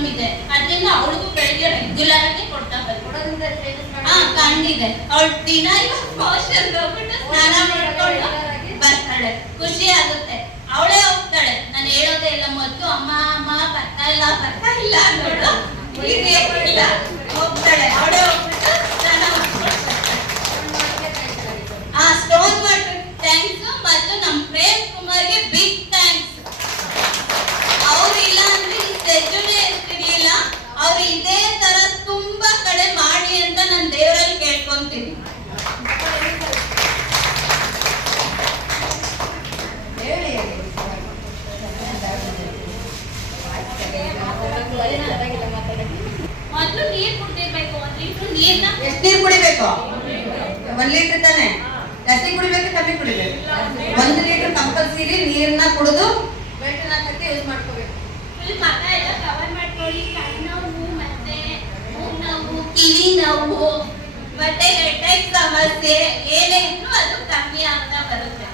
Problem ಇದೆ, ಅದರಿಂದ ಅವಳಿಗೂ ಬೆಳಿಗ್ಗೆ ರೆಗ್ಯುಲರ್ ಆಗಿ ಕೊಡ್ತಾ ಬರ್ತೀನಿ. ಕಂಡಿದೆ. ಅವಳು ದಿನ ವಾಶ್ರೂಮ್ಗೆ ಹೋಗ್ಬಿಟ್ಟು ಸ್ನಾನ ಮಾಡ್ಕೊಂಡು ಬರ್ತಾಳೆ. ಖುಷಿ ಆಗುತ್ತೆ. ಅವಳೇ ಹೋಗ್ತಾಳೆ, ನಾನು ಹೇಳೋದೇ ಇಲ್ಲ. ಮೊದಲು ಅಮ್ಮ ಅಮ್ಮ ಬರ್ತಾ ಇಲ್ಲ ಅಂದ್ಬಿಟ್ಟು ಹೋಗ್ತಾಳೆ. ಅವಳೇ ಹೋಗ್ಬಿಟ್ಟು ಸ್ನಾನ ಮಾಡ್ಕೊಂಡು ಸ್ಟೋನ್ ವಾಟರ್ ಥ್ಯಾಂಕ್ಸ್. ಮತ್ತು ನಮ್ಮ ಪ್ರೇಮ್ ಕುಮಾರ್ಗೆ ಬಿಗ್ ಥ್ಯಾಂಕ್ಸ್. ಅವ್ರು ಇಲ್ಲ ಅಂದ್ರೆ ಈ ಸೆಜ್ಜುನೇ ಇರ್ತಿರ್ಲಿಲ್ಲ. ಅವ್ರು ಇದೇ ತರ ತುಂಬಾ ಕಡೆ ಮಾಡಿ ಅಂತ ನಾನು ದೇವರಲ್ಲಿ ಕೇಳ್ಕೊಂತೀನಿ. ಮೊದಲು ನೀರ್ ಕುಡಿದಿರ್ಬೇಕು. 1 ಲೀಟರ್ ನೀರ್ನ ಎಷ್ಟು ನೀರು ಕುಡಿಬೇಕು? 1 ಲೀಟರ್ ತಾನೆ. ಜಾಸ್ತಿ ಕುಡಿಬೇಕು ಕಮ್ಮಿ ಕುಡಿಬೇಕು? 1 ಲೀಟರ್ ಕಂಪಲ್ಸರಿ ನೀರನ್ನ ಕುಡಿದು ಮೆಂಟನ್ ಹಾಕಕ್ಕೆ ಯೂಸ್ ಮಾಡ್ಕೋಬೇಕು. ಮಗ ಎಲ್ಲ ಕವರ್ ಮಾಡ್ಕೊಳ್ಳಿ. ಕಣ್ಣು ಮತ್ತೆ ಮೂಗ್ನೋವು, ಕಿವಿ ನೋವು ಮತ್ತೆ ಹೆಡ್ಏಕ್ ಸಮಸ್ಯೆ ಏನೇ ಇದ್ರು ಅದು ಕಮ್ಮಿ ಆಗ್ತಾ ಬರುತ್ತೆ.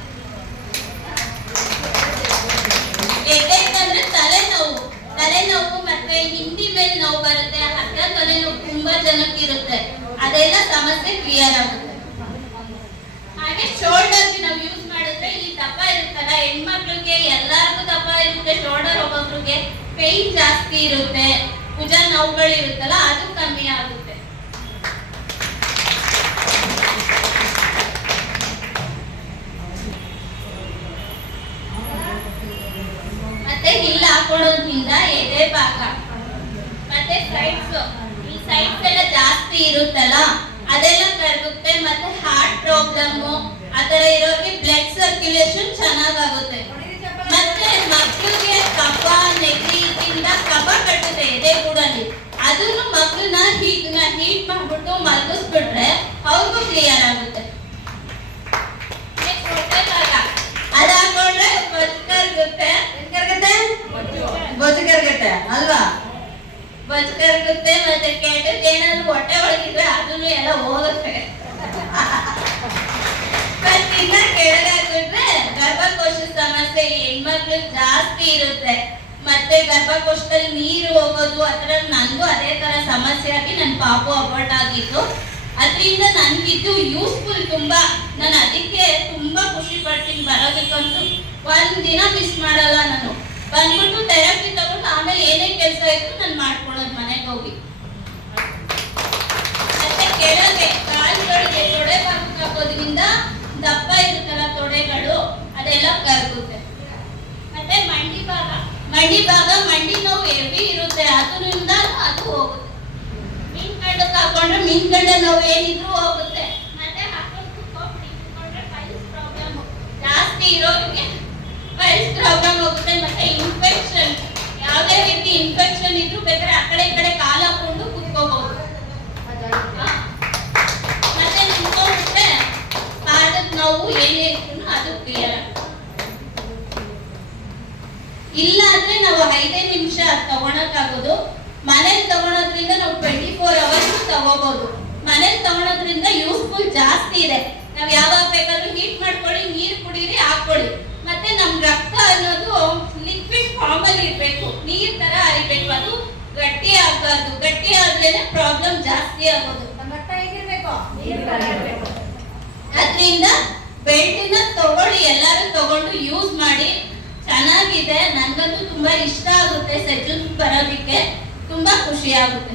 ಹೆಡ್ಏಕ್ ಅಂದ್ರೆ ತಲೆನೋವು ಮತ್ತೆ ಹಿಂಡಿ ಮೇಲೆ ನೋವು ಬರುತ್ತೆ. ಹಗ್ಗ ತಲೆನೋವು ತುಂಬಾ ಜನಕ್ಕೆ ಇರುತ್ತೆ. ಅದೆಲ್ಲ ಸಮಸ್ಯೆ ಕ್ಲಿಯರ್ ಆಗುತ್ತೆ. ಹಾಗೆ ಶೋಲ್ಡರ್ ನಾವು ಯೂಸ್ ಮಾಡಿದ್ರೆ ಈ ದಪ್ಪ ಇರುತ್ತಲ್ಲ, ಹೆಣ್ಮಕ್ಳಿಗೆ ಎಲ್ಲರಿಗೂ ದಪ್ಪ ಇರುತ್ತೆ. ಶೋಲ್ಡರ್ ಒಬ್ಬೊಬ್ರಿಗೆ ಪೇನ್ ಜಾಸ್ತಿ ಇರುತ್ತೆ, ಭುಜ ನೋವುಗಳಿರುತ್ತಲ್ಲ, ಅದು ಕಮ್ಮಿ ಆಗುತ್ತೆ. ಮತ್ತೆ ಹಿಲ್ ಹಾಕೊಳ್ಳೋದ್ರಿಂದ ಎದೆ ಭಾಗ ಮತ್ತೆ ಸೈಡ್ಸ್, ಈ ಸೈಡ್ಸ್ ಎಲ್ಲ ಜಾಸ್ತಿ ಇರುತ್ತಲ್ಲ ಅದೆಲ್ಲ ಕರಗುತ್ತೆ. ಮತ್ತೆ ಹಾರ್ಟ್ ಪ್ರಾಬ್ಲಮ್ ಆತರ ಇರೋರಿಗೆ ಬ್ಲಡ್ ಸರ್ಕ್ಯುಲೇಷನ್ ಚೆನ್ನಾಗಾಗುತ್ತೆ. ಮತ್ತೆ ಮಕ್ಕಳಿಗೆ ಕಫ ನೆಗಡಿಯಿಂದ ಕಫ ಕಟ್ಟುತ್ತೆ ಎದೆ ಕೂಡಲ್ಲಿ, ಅದನ್ನು ಮಕ್ಕಳನ್ನ ಹೀಟ್ ಮಾಡ್ಬಿಟ್ಟು ಮಲಗಿಸ್ಬಿಟ್ರೆ ಅವ್ರಿಗೂ ಕ್ಲಿಯರ್ ಆಗುತ್ತೆ. ಅದ ಹಾಕೊಂಡ್ರೆ ಬೊಜ್ಜು ಕರಗುತ್ತೆ ಅಲ್ವಾ? ಬೊಜ್ಜು ಕರಗುತ್ತೆ. ಮತ್ತೆ ಕೆಟ್ಟದ್ದು ಏನಾದ್ರು ಹೊಟ್ಟೆ ಒಳಗಿದ್ರೆ ಅದನ್ನು ಎಲ್ಲ ಹೋಗುತ್ತೆ. ಇನ್ನ ಕೆಳಗಾಗ್ಬಿಟ್ರೆ ಗರ್ಭಕೋಶ ಸಮಸ್ಯೆ ಹೆಣ್ಮಕ್ಳು ಜಾಸ್ತಿ ಇರುತ್ತೆ. ಮತ್ತೆ ಗರ್ಭಕೋಶದಲ್ಲಿ ನೀರು ಹೋಗೋದು ಆತರ, ನನಗೂ ಅದೇ ತರ ಸಮಸ್ಯೆ ಆಗಿ ನನ್ನ ಪಾಪು ಅಬಾರ್ಟ್ ಆಗಿತ್ತು. ಅದರಿಂದ ನನ್ಗಿದ್ದು ಯೂಸ್ಫುಲ್ ತುಂಬಾ. ನಾನು ಅದಕ್ಕೆ ತುಂಬಾ ಖುಷಿ ಪಡ್ತೀನಿ. ಬರೋದಕ್ಕಂತೂ 1 ದಿನ ಮಿಸ್ ಮಾಡಲ್ಲ. ನಾನು ಬಂದ್ಬಿಟ್ಟು ಥೆರಪಿ ತಗೊಂಡು ಆಮೇಲೆ ಏನೇ ಕೆಲಸ ಇತ್ತು ನಾನು ಮಾಡ್ಕೊಳ್ಳೋದು ಮನೆಗೆ ಹೋಗಿ. ಮತ್ತೆ ಕೆಳಗೆ ಕಾಲುಗಳಿಗೆ ತೊಡೆ ಭಾಗಕ್ಕೆ ಹಾಕೋದ್ರಿಂದ ದಪ್ಪ ಇರುತ್ತಲ್ಲ ತೊಡೆಗಳು ಅದೆಲ್ಲ ಕರಗುತ್ತೆ. ಮತ್ತೆ ಮಂಡಿ ನೋವು ಹೆವಿ ಇರುತ್ತೆ, ಅದರಿಂದ ಅದು ಹೋಗುತ್ತೆ. ಮೀನ್ಗಂಡಕ್ಕೆ ಹಾಕೊಂಡ್ರೆ ಮೀನ್ಗಂಡ ನೋವು ಏನಿದ್ರು ಹೋಗುತ್ತೆ. ಮತ್ತೆ ಹಾಕೊಂಡು ಕುತ್ಕೊಂಡ್ರೆ ಪೈಲ್ಸ್ ಪ್ರಾಬ್ಲಮ್ ಜಾಸ್ತಿ ಇರೋರಿಗೆ ಪೈಲ್ಸ್ ಪ್ರಾಬ್ಲಮ್ ಹೋಗುತ್ತೆ. ಮತ್ತೆ ಇನ್ಫೆಕ್ಷನ್, ಯಾವುದೇ ರೀತಿ ಇನ್ಫೆಕ್ಷನ್ ಇದ್ರು ಬೇಕಾದ್ರೆ ಆ ಕಡೆ ಈ ಕಡೆ ಕಾಲು ಹಾಕೊಂಡು ಕುತ್ಕೋಬಹುದು. ಮತ್ತೆ ನಿಂತ್ಕೊಂಡ್ಬಿಟ್ರೆ ಪಾದದ ನೋವು ಏನೇ ಇದ್ರು ಅದು ಕ್ಲಿಯರ್. ಇಲ್ಲ ಅಂದ್ರೆ ನಾವು 5 ನಿಮಿಷ ತಗೊಳಕ್ಕಾಗೋದು. ಮನೇಲಿ ತಗೊಳೋದ್ರಿಂದ ನಾವು 24 hours ತಗೋಬಹುದು. ಮನೇಲಿ ತಗೊಳೋದ್ರಿಂದ ಯೂಸ್ಫುಲ್ ಜಾಸ್ತಿ ಇದೆ. ನಾವ್ ಯಾವಾಗ ಬೇಕಾದ್ರೂ ಹೀಟ್ ಮಾಡ್ಕೊಳ್ಳಿ, ನೀರು ಕುಡೀರಿ, ಹಾಕೊಳ್ಳಿ. ಮತ್ತೆ ನಮ್ ರಕ್ತ ಅನ್ನೋದು ಲಿಕ್ವಿಡ್ ಫಾರ್ಮ್ ಅಲ್ಲಿ ಇರ್ಬೇಕು, ನೀರ್ ತರ ಹರಿಬೇಕು. ಅದು ಗಟ್ಟಿ ಆಗಬಾರ್ದು. ಗಟ್ಟಿ ಆದ್ರೇನೆ ಪ್ರಾಬ್ಲಮ್ ಜಾಸ್ತಿ ಆಗೋದು. ರಕ್ತ ಹೇಗಿರ್ಬೇಕು? ಅದರಿಂದ ಬೆಲ್ಟಿನ ತಗೊಳ್ಳಿ, ಎಲ್ಲರೂ ತಗೊಂಡು ಯೂಸ್ ಮಾಡಿ. ಚೆನ್ನಾಗಿದೆ. ನನ್ಗಂತೂ ತುಂಬಾ ಇಷ್ಟ ಆಗುತ್ತೆ. ಸೆಜ್ಜು ಬರೋದಿಕ್ಕೆ ತುಂಬಾ ಖುಷಿ ಆಗುತ್ತೆ.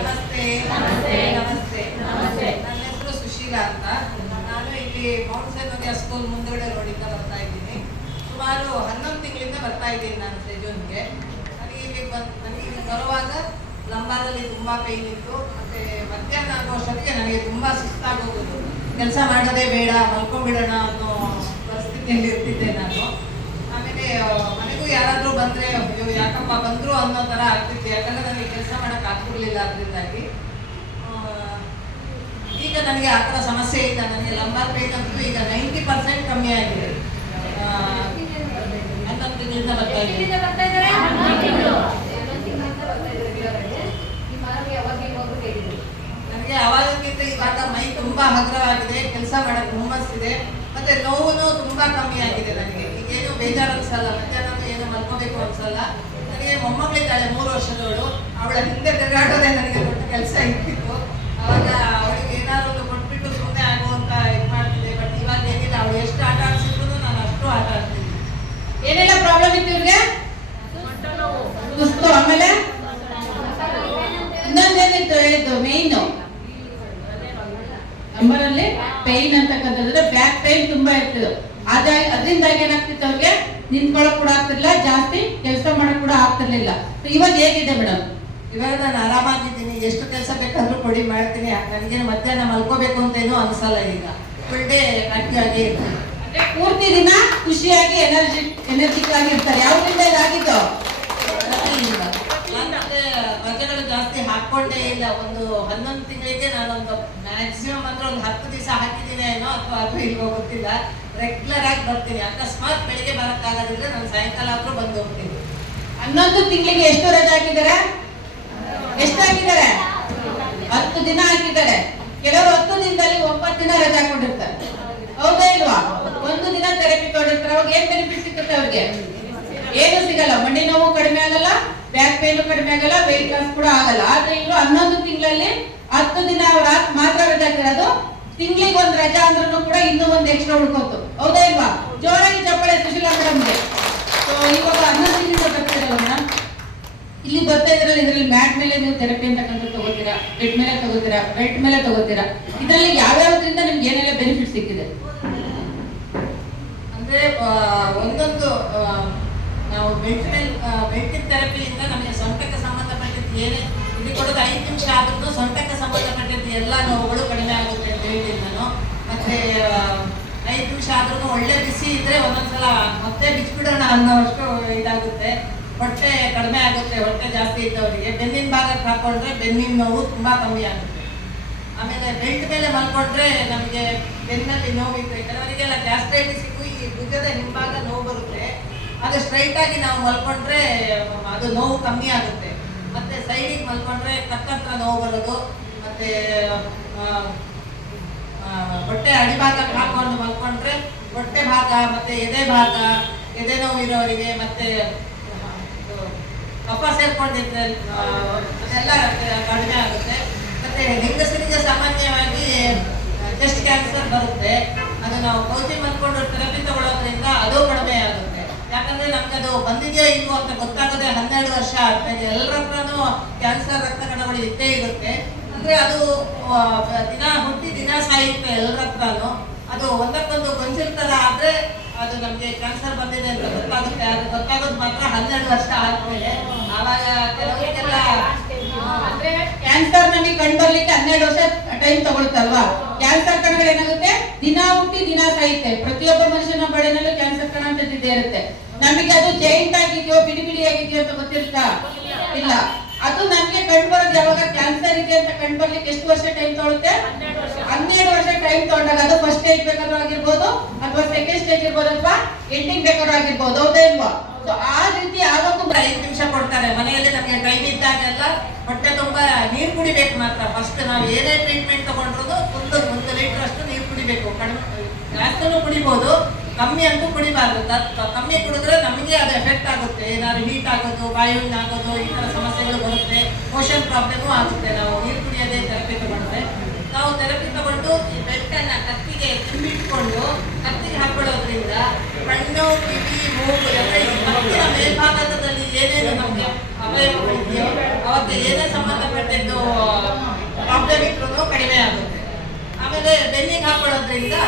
ನಮಸ್ತೆ. ನನ್ನ ಹೆಸರು ಸುಶೀಲಾ ಅಂತ. ನಾನು ಇಲ್ಲಿ ಮೌಂಟ್ ಸೇಂಟ್ ಮೇರಿಯ ಸ್ಕೂಲ್ ಮುಂದುಗಡೆ ರೋಡಿಂದ ಬರ್ತಾ ಇದ್ದೀನಿ. ಸುಮಾರು 11 ತಿಂಗಳಿಂದ ಬರ್ತಾ ಇದ್ದೀನಿ ನಾನು ಸೆಜೂನ್ಗೆ. ನನಗೆ ಇಲ್ಲಿ ಬರುವಾಗ ಲಂಬಾರಲ್ಲಿ ತುಂಬಾ ಪೇನ್ ಇತ್ತು. ಮತ್ತೆ ಮಧ್ಯಾಹ್ನ ಆಗುವಷ್ಟೊತ್ತಿಗೆ ನನಗೆ ತುಂಬಾ ಸುಸ್ತಾಗೋದು. ಕೆಲಸ ಮಾಡೋದೇ ಬೇಡ, ಮಲ್ಕೊಂಡ್ಬಿಡೋಣ ಅನ್ನೋ ಪರಿಸ್ಥಿತಿಯಲ್ಲಿ ಇರ್ತಿದ್ದೆ ನಾನು. ಆಮೇಲೆ ಮನೆಗೂ ಯಾರಾದರೂ ಬಂದರೆ ಯಾಕಪ್ಪ ಬಂದರು ಅನ್ನೋ ಥರ ಆಗ್ತಿತ್ತು. ಯಾಕಂದರೆ ನನಗೆ ಕೆಲಸ ಮಾಡೋಕ್ಕೆ ಆಗ್ತಿರ್ಲಿಲ್ಲ. ಅದರಿಂದಾಗಿ ಈಗ ನನಗೆ ಆ ಥರ ಸಮಸ್ಯೆ ಇಲ್ಲ. ನನಗೆ ಲಂಬಾರ್ ಪೇನ್ ಅಂತೂ ಈಗ 90% ಕಮ್ಮಿ ಆಗಿದೆ. 11 ತಿಂಗಳಿಂದ ಬರ್ತಾ ಇದ್ದಾರೆ. ನನಗೆ ಅವಾಗಿಂತ ಇವಾಗ ಮೈ ತುಂಬಾ ಹಗುರವಾಗಿದೆ, ಕೆಲಸ ಮಾಡಕ್ಕೆ ಹುಮ್ಮಸ್ಸಿದೆ, ಮತ್ತೆ ನೋವು ತುಂಬಾ ಕಮ್ಮಿ ಆಗಿದೆ ನನಗೆ. ಈಗ ಏನು ಬೇಜಾರು ಅನ್ಸಲ್ಲ, ಮಧ್ಯಾಹ್ನ ಏನು ಮಲ್ಕೋಬೇಕು ಅನ್ಸಲ್ಲ. ನನಗೆ ಮೊಮ್ಮಗಳಿದ್ದಾಳೆ 3 ವರ್ಷದವಳು, ಅವಳ ಹಿಂದೆ ತಿರುಗಾಡೋದೇ ನನಗೆ ದೊಡ್ಡ ಕೆಲಸ ಇರ್ತಿತ್ತು. ಅವಾಗ ಅವಳಿಗೆ ಏನಾದ್ರು ಒಂದು ಕೊಟ್ಬಿಟ್ಟು ಸುಮ್ಮನೆ ಆಗುವಂತ ಇದು ಮಾಡ್ತಿದ್ದೆ. ಬಟ್ ಇವಾಗ ಏನಿಲ್ಲ, ಅವಳು ಎಷ್ಟು ಆಟ ಆಡ್ಸಿದ್ರು ನಾನು ಅಷ್ಟು ಆಟ ಆಡ್ತೀನಿ. ಏನೆಲ್ಲ ಪ್ರಾಬ್ಲಮ್ ಇತ್ತು ಇವ್ರಿಗೆ? ಸುಸ್ತು, ಆಮೇಲೆ ಇನ್ನೊಂದೇನಿತ್ತು ಹೇಳಿದ್ದು ಮೇನ್ ನಮ್ಮಲ್ಲಿ ಪೈನ್ ಅಂತಕ್ಕಂಥದ್ದು ಬ್ಯಾಕ್ ಪೈನ್ ತುಂಬಾ ಇರ್ತದೆ. ಅದರಿಂದಾಗಿ ಏನಾಗ್ತಿತ್ತು ಅವ್ರಿಗೆ ನಿಂತ್ಕೊಳ್ಳಕ್ ಕೂಡ ಆಗ್ತಿರ್ಲಿಲ್ಲ, ಜಾಸ್ತಿ ಕೆಲಸ ಮಾಡಕ್ ಕೂಡ ಆಗ್ತಿರ್ಲಿಲ್ಲ. ಇವಾಗ ಹೇಗಿದೆ ಮೇಡಮ್? ಇವಾಗ ನಾನು ಆರಾಮಾಗಿದ್ದೀನಿ, ಎಷ್ಟು ಕೆಲಸ ಬೇಕಾದ್ರೂ ಕೊಡಿ ಮಾಡ್ತೀನಿ. ನನಗೇನು ಮಧ್ಯಾಹ್ನ ಮಲ್ಕೋಬೇಕು ಅಂತ ಏನೂ ಅನ್ಸಲ್ಲ. ಈಗ ಫುಲ್ ಡೇ ಆಕ್ಟಿವ್ ಆಗಿ ಇರ್ತೀನಿ. ಅಂದ್ರೆ ಪೂರ್ತಿ ದಿನ ಖುಷಿಯಾಗಿ ಎನರ್ಜಿಕ್ ಆಗಿರ್ತಾರೆ. ಯಾವ್ದ್ರಿಂದ ಇದಾಗಿತ್ತು? ರಜೆಗಳು ಜಾಸ್ತಿ ಹಾಕೊಂಡೇ ಇಲ್ಲ. ಒಂದು 11 ತಿಂಗಳಿಗೆ ನಾನೊಂದು ಮ್ಯಾಕ್ಸಿಮಮ್ ಅಂದ್ರೆ ಒಂದು 10 ದಿವಸ ಹಾಕಿದ್ದೀನಿ ಏನೋ, ಅಥವಾ ಅದು ಇಲ್ವೋ ಗೊತ್ತಿಲ್ಲ. ರೆಗ್ಯುಲರ್ ಆಗಿ ಬರ್ತೀನಿ. ಅಕಸ್ಮಾತ್ ಬೆಳಿಗ್ಗೆ ಬರಕ್ಕಾಗೋದಿದ್ರೆ ನಾನು ಸಾಯಂಕಾಲ ಆದ್ರೂ ಬಂದು ಹೋಗ್ತೀನಿ. 11 ತಿಂಗಳಿಗೆ ಎಷ್ಟು ರಜೆ ಹಾಕಿದ್ದಾರೆ? ಎಷ್ಟು ಹಾಕಿದ್ದಾರೆ? 10 ದಿನ ಹಾಕಿದ್ದಾರೆ. ಕೆಲವರು 10 ದಿನದಲ್ಲಿ 9 ದಿನ ರಜೆ ಹಾಕೊಂಡಿರ್ತಾರೆ. ಹೌದಾ ಇಲ್ವಾ? 1 ದಿನ ಥೆರಪಿ ತಗೊಂಡಿರ್ತಾರೆ. ಅವಾಗ ಏನ್ ಬೆನಿಫಿಟ್ ಸಿಗುತ್ತೆ ಅವ್ರಿಗೆ? ಏನು ಸಿಗಲ್ಲ. ಮಂಡಿ ನೋವು ಕಡಿಮೆ ಆಗಲ್ಲ, ಬ್ಯಾಕ್ ಪೇನ್ ಕಡಿಮೆ ಆಗಲ್ಲ, ವೆಯ್ಟ್ ಲಾಸ್ ಕೂಡ ಆಗಲ್ಲ. ಆದ್ರೆ ಇನ್ನು 11 ತಿಂಗಳಲ್ಲಿ 10 ದಿನ ಮಾತ್ರ ರಜೆ ಹಾಕಿರೋದು. ತಿಂಗಳಿಗೆ 1 ರಜಾ ಅಂದ್ರೂ ಕೂಡ ಇನ್ನೂ 1 ಎಕ್ಸ್ಟ್ರಾ ಉಳ್ಕೋತು. ಹೌದಾ ಇಲ್ವಾ? ಜೋರಾಗಿ ಚಪ್ಪಾಳೆ ಸುಶೀಲಾ ಮೇಡಮ್ಗೆ. ಸೊ ಇವಾಗ 11 ತಿಂಗಳಿಂದ ಬರ್ತಿರಲ್ಲ ಮೇಡಮ್, ಇಲ್ಲಿ ಬರ್ತಾ ಇದ್ರಲ್ಲಿ ಇದರಲ್ಲಿ ಮ್ಯಾಟ್ ಮೇಲೆ ನೀವು ಥೆರಪಿ ಅಂತಕ್ಕಂಥ ತಗೋತೀರಾ, ಬೆಡ್ ಮೇಲೆ ತಗೋತೀರಾ, ಬೆಲ್ಟ್ ಮೇಲೆ ತಗೋತೀರಾ. ಇದರಲ್ಲಿ ಯಾವ್ಯಾವ್ದ್ರಿಂದ ನಿಮ್ಗೆ ಏನೆಲ್ಲ ಬೆನಿಫಿಟ್ ಸಿಕ್ಕಿದೆ? ಅಂದ್ರೆ ಒಂದೊಂದು ನಾವು ಬೆಲ್ಟಿನ ಥೆರಪಿಯಿಂದ ನಮಗೆ ಸೊಂಟಕ್ಕೆ ಸಂಬಂಧಪಟ್ಟಿದ್ದು ಏನೇ ಇದು ಕೊಡೋದು 5 ನಿಮಿಷ ಆದ್ರೂ ಸೊಂಟಕ್ಕೆ ಸಂಬಂಧಪಟ್ಟಿದ್ದು ಎಲ್ಲ ನೋವುಗಳು ಕಡಿಮೆ ಆಗುತ್ತೆ ಅಂತ ಹೇಳ್ತೀನಿ ನಾನು. ಮತ್ತೆ 5 ನಿಮಿಷ ಆದ್ರೂ ಒಳ್ಳೆ ಬಿಸಿ ಇದ್ರೆ ಒಂದೊಂದ್ಸಲ ಮತ್ತೆ ಬಿಚ್ಬಿಡೋಣ ಅನ್ನೋಷ್ಟು ಇದಾಗುತ್ತೆ. ಹೊಟ್ಟೆ ಕಡಿಮೆ ಆಗುತ್ತೆ. ಹೊಟ್ಟೆ ಜಾಸ್ತಿ ಇದ್ದವರಿಗೆ ಬೆನ್ನಿನ ಭಾಗಕ್ಕೆ ಹಾಕೊಂಡ್ರೆ ಬೆನ್ನಿನ ನೋವು ತುಂಬಾ ಕಮ್ಮಿ ಆಗುತ್ತೆ. ಆಮೇಲೆ ಬೆಲ್ಟ್ ಮೇಲೆ ಮಲ್ಕೊಂಡ್ರೆ ನಮಗೆ ಬೆನ್ನಲ್ಲಿ ನೋವಿದ್ರೆ, ಕೆಲವರಿಗೆಲ್ಲ ಗ್ಯಾಸ್ಟ್ರೈಟಿಸಿಗೂ ಈ ಭುಜದ ಹಿಂಭಾಗ ನೋವು ಬರುತ್ತೆ. ಅದು ಸ್ಟ್ರೈಟ್ ಆಗಿ ನಾವು ಮಲ್ಕೊಂಡ್ರೆ ಅದು ನೋವು ಕಮ್ಮಿ ಆಗುತ್ತೆ. ಮತ್ತೆ ಸೈಡಿಗೆ ಮಲ್ಕೊಂಡ್ರೆ ಕತ್ತತ್ರ ನೋವು ಬರೋದು. ಮತ್ತೆ ಹೊಟ್ಟೆ ಅಡಿಭಾಗಕ್ಕೆ ಹಾಕೊಂಡು ಮಲ್ಕೊಂಡ್ರೆ ಹೊಟ್ಟೆ ಭಾಗ ಮತ್ತೆ ಎದೆ ನೋವು ಇರೋರಿಗೆ, ಮತ್ತೆ ಕಫ ಸೇರ್ಕೊಂಡಿದ್ರೆ ಅದೆಲ್ಲ ಕಡಿಮೆ ಆಗುತ್ತೆ. ಮತ್ತೆ ಹೆಂಗಸರಿಗೆ ಸಾಮಾನ್ಯವಾಗಿ ಚೆಸ್ಟ್ ಕ್ಯಾನ್ಸರ್ ಬರುತ್ತೆ. ಅದು ನಾವು ಕೌಚಿ ಮಲ್ಕೊಂಡು ಥೆರಪಿ ತಗೊಳ್ಳೋದ್ರಿಂದ ಅದು ಕಡಿಮೆ ಆಗುತ್ತೆ. ಯಾಕಂದ್ರೆ ನಮ್ಗೆ ಅದು ಬಂದಿದೆಯೋ ಇಲ್ವೋ ಅಂತ ಗೊತ್ತಾಗದೆ 12 ವರ್ಷ ಆದ್ಮೇಲೆ ಎಲ್ಲರ ಹತ್ರನೂ ಕ್ಯಾನ್ಸರ್ ರಕ್ತ ಕಣಗಳು ಇದ್ದೇ ಇರುತ್ತೆ. ಅಂದ್ರೆ ಅದು ದಿನ ಹುಟ್ಟಿ ದಿನ ಸಾಯುತ್ತೆ ಎಲ್ಲರ ಹತ್ರನೂ. ಅದು ಒಂದಕ್ಕೊಂದು ಗೊಂಚಿರ್ತರ ಆದ್ರೆ ಅದು ನಮ್ಗೆ ಕ್ಯಾನ್ಸರ್ ಬಂದಿದೆ ಅಂತ ಗೊತ್ತಾಗುತ್ತೆ. ಅದು ಗೊತ್ತಾಗೋದು ಮಾತ್ರ 12 ವರ್ಷ ಆದ್ಮೇಲೆ. ಆವಾಗ ಕೆಲವರಿಗೆಲ್ಲ ಅಂದ್ರೆ ಕ್ಯಾನ್ಸರ್ ನಮಗೆ ಕಂಡು ಬರ್ಲಿಕ್ಕೆ 12 ವರ್ಷ ಟೈಮ್ ತಗೊಳ್ತಲ್ವಾ? ಕ್ಯಾನ್ಸರ್ ಕಣಗಳು ಏನಾಗುತ್ತೆ? ದಿನ ಹುಟ್ಟಿ ದಿನ ಸಾಯುತ್ತೆ. ಪ್ರತಿಯೊಬ್ಬ ಮನುಷ್ಯನ ಬಳಿನಲ್ಲೂ ಕ್ಯಾನ್ಸರ್ ಕಣ ಅಂತ ಇದ್ದೇ ಇರುತ್ತೆ. ನಮಗೆ ಅದು ಜೈಂಟ್ ಆಗಿದೆಯೋ ಬಿಡಿ ಬಿಡಿ ಆಗಿದೆಯೋ ಅಂತ ಗೊತ್ತಿರುತ್ತಾ? ಇಲ್ಲ. ಅದು ನಮ್ಗೆ ಕಂಡು ಬರೋದು ಯಾವಾಗ? ಕ್ಯಾನ್ಸರ್ ಇದೆ ಅಂತ ಕಂಡು ಬರ್ಲಿಕ್ಕೆ ಎಷ್ಟು ವರ್ಷ ಟೈಮ್ ತಗೊಳುತ್ತೆ? 12 ವರ್ಷ ಟೈಮ್ ತಗೊಂಡಾಗ ಅದು ಫಸ್ಟ್ ಸ್ಟೇಜ್ ಬೇಕಾದ್ರೂ ಆಗಿರ್ಬೋದು, ಅಥವಾ ಸೆಕೆಂಡ್ ಸ್ಟೇಜ್ ಇರ್ಬೋದು, ಅಥವಾ ಎಂಡಿಂಗ್ ಬೇಕಾದ್ರೂ ಆಗಿರ್ಬೋದು. ಹೌದಾ ಇಲ್ವಾ? ಸೊ ಆ ರೀತಿ ಆಗೋಕ್ಕೂ 5 ನಿಮಿಷ ಕೊಡ್ತಾರೆ. ಮನೆಯಲ್ಲಿ ನಮಗೆ ಟೈಮ್ ಇದ್ದಾಗೆಲ್ಲ ಹೊಟ್ಟೆ ತುಂಬಾ ನೀರು ಕುಡಿಬೇಕು ಮಾತ್ರ. ಫಸ್ಟ್ ನಾವು ಏನೇ ಟ್ರೀಟ್ಮೆಂಟ್ ತಗೊಂಡ್ರು ಫುಲ್ 1 ಲೀಟರ್ ಅಷ್ಟು ನೀರು ಕುಡಿಬೇಕು. ಕಡಿಮೆ ಜಾಸ್ತಿನೂ ಕುಡಿಬಹುದು, ಕಮ್ಮಿ ಅಂತೂ ಕುಡಿಬಾರ್ದು. ಕಮ್ಮಿ ಕುಡಿದ್ರೆ ನಮಗೆ ಅದು ಎಫೆಕ್ಟ್ ಆಗುತ್ತೆ. ಏನಾದ್ರು ಹೀಟ್ ಆಗೋದು, ಬಾಯಿ ಹುಣ್ಣು ಆಗೋದು, ಈ ತರ ಸಮಸ್ಯೆಗಳು ಬರುತ್ತೆ. ಮೋಷನ್ ಪ್ರಾಬ್ಲಮು ಆಗುತ್ತೆ ನಾವು ನೀರು ಕುಡಿಯೋದೇ ಥೆರಪಿ ತಗೊಂಡ್ರೆ. ನಾವು ಥೆರಪಿ ತಗೊಂಡು ಈ ಬೆಲ್ಟನ್ನ ಕತ್ತಿಗೆ ತುಂಬಿಟ್ಕೊಂಡು ಕತ್ತಿಗೆ ಹಾಕೊಳ್ಳೋದ್ರಿಂದ ಕಣ್ಣು, ಕಿವಿ, ಮೂಗು ಎಲ್ಲ ಈ ಕತ್ತಿನ ಮೇಲ್ಭಾಗದಲ್ಲಿ ಏನೇನು ನಮಗೆ ಅವಯವಗಳಿದೆಯೋ ಅವಕ್ಕೆ ಏನೇ ಸಂಬಂಧಪಟ್ಟಿದ್ದು ಪ್ರಾಬ್ಲಮ್ ಇದ್ರೂ ಕಡಿಮೆ ಆಗುತ್ತೆ. ಆಮೇಲೆ ಬೆನ್ನಿಗೆ ಹಾಕೊಳ್ಳೋದ್ರಿಂದ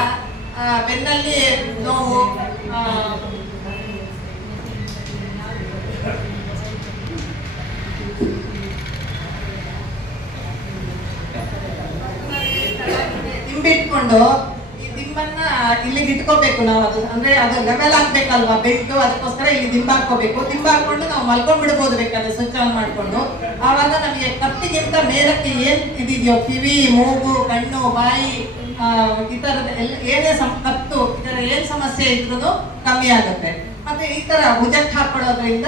ಬೆನ್ನಲ್ಲಿ ನೋವು, ದಿಂಬಿಟ್ಕೊಂಡು ಈ ದಿಂಬನ್ನ ಇಲ್ಲಿಗೆ ಇಟ್ಕೋಬೇಕು ನಾವು. ಅದು ಅಂದ್ರೆ ಅದು ಲೆವೆಲ್ ಆಗ್ಬೇಕಲ್ವಾ ಬೆಲ್ಟ್, ಅದಕ್ಕೋಸ್ಕರ ಇಲ್ಲಿ ದಿಂಬ ಹಾಕೋಬೇಕು. ದಿಂಬ ಹಾಕೊಂಡು ನಾವು ಮಲ್ಕೊಂಡ್ಬಿಡ್ಬೋದು ಬೇಕಾದ್ರೆ ಸ್ವಿಚ್ ಆನ್ ಮಾಡ್ಕೊಂಡು. ಆವಾಗ ನಮಗೆ ಕತ್ತಿಗಿಂತ ಮೇಲಕ್ಕೆ ಏನ್ ಇದಿದೆಯೋ ಕಿವಿ, ಮೂಗು, ಕಣ್ಣು, ಬಾಯಿ, ಈ ತರದ ಏನೇ ಕತ್ತು, ಈ ತರ ಏನ್ ಸಮಸ್ಯೆ ಇದ್ರೂ ಕಮ್ಮಿ ಆಗುತ್ತೆ. ಮತ್ತೆ ಈ ತರ ಭುಜಕ್ಕೆ ಹಾಕೊಳ್ಳೋದ್ರಿಂದ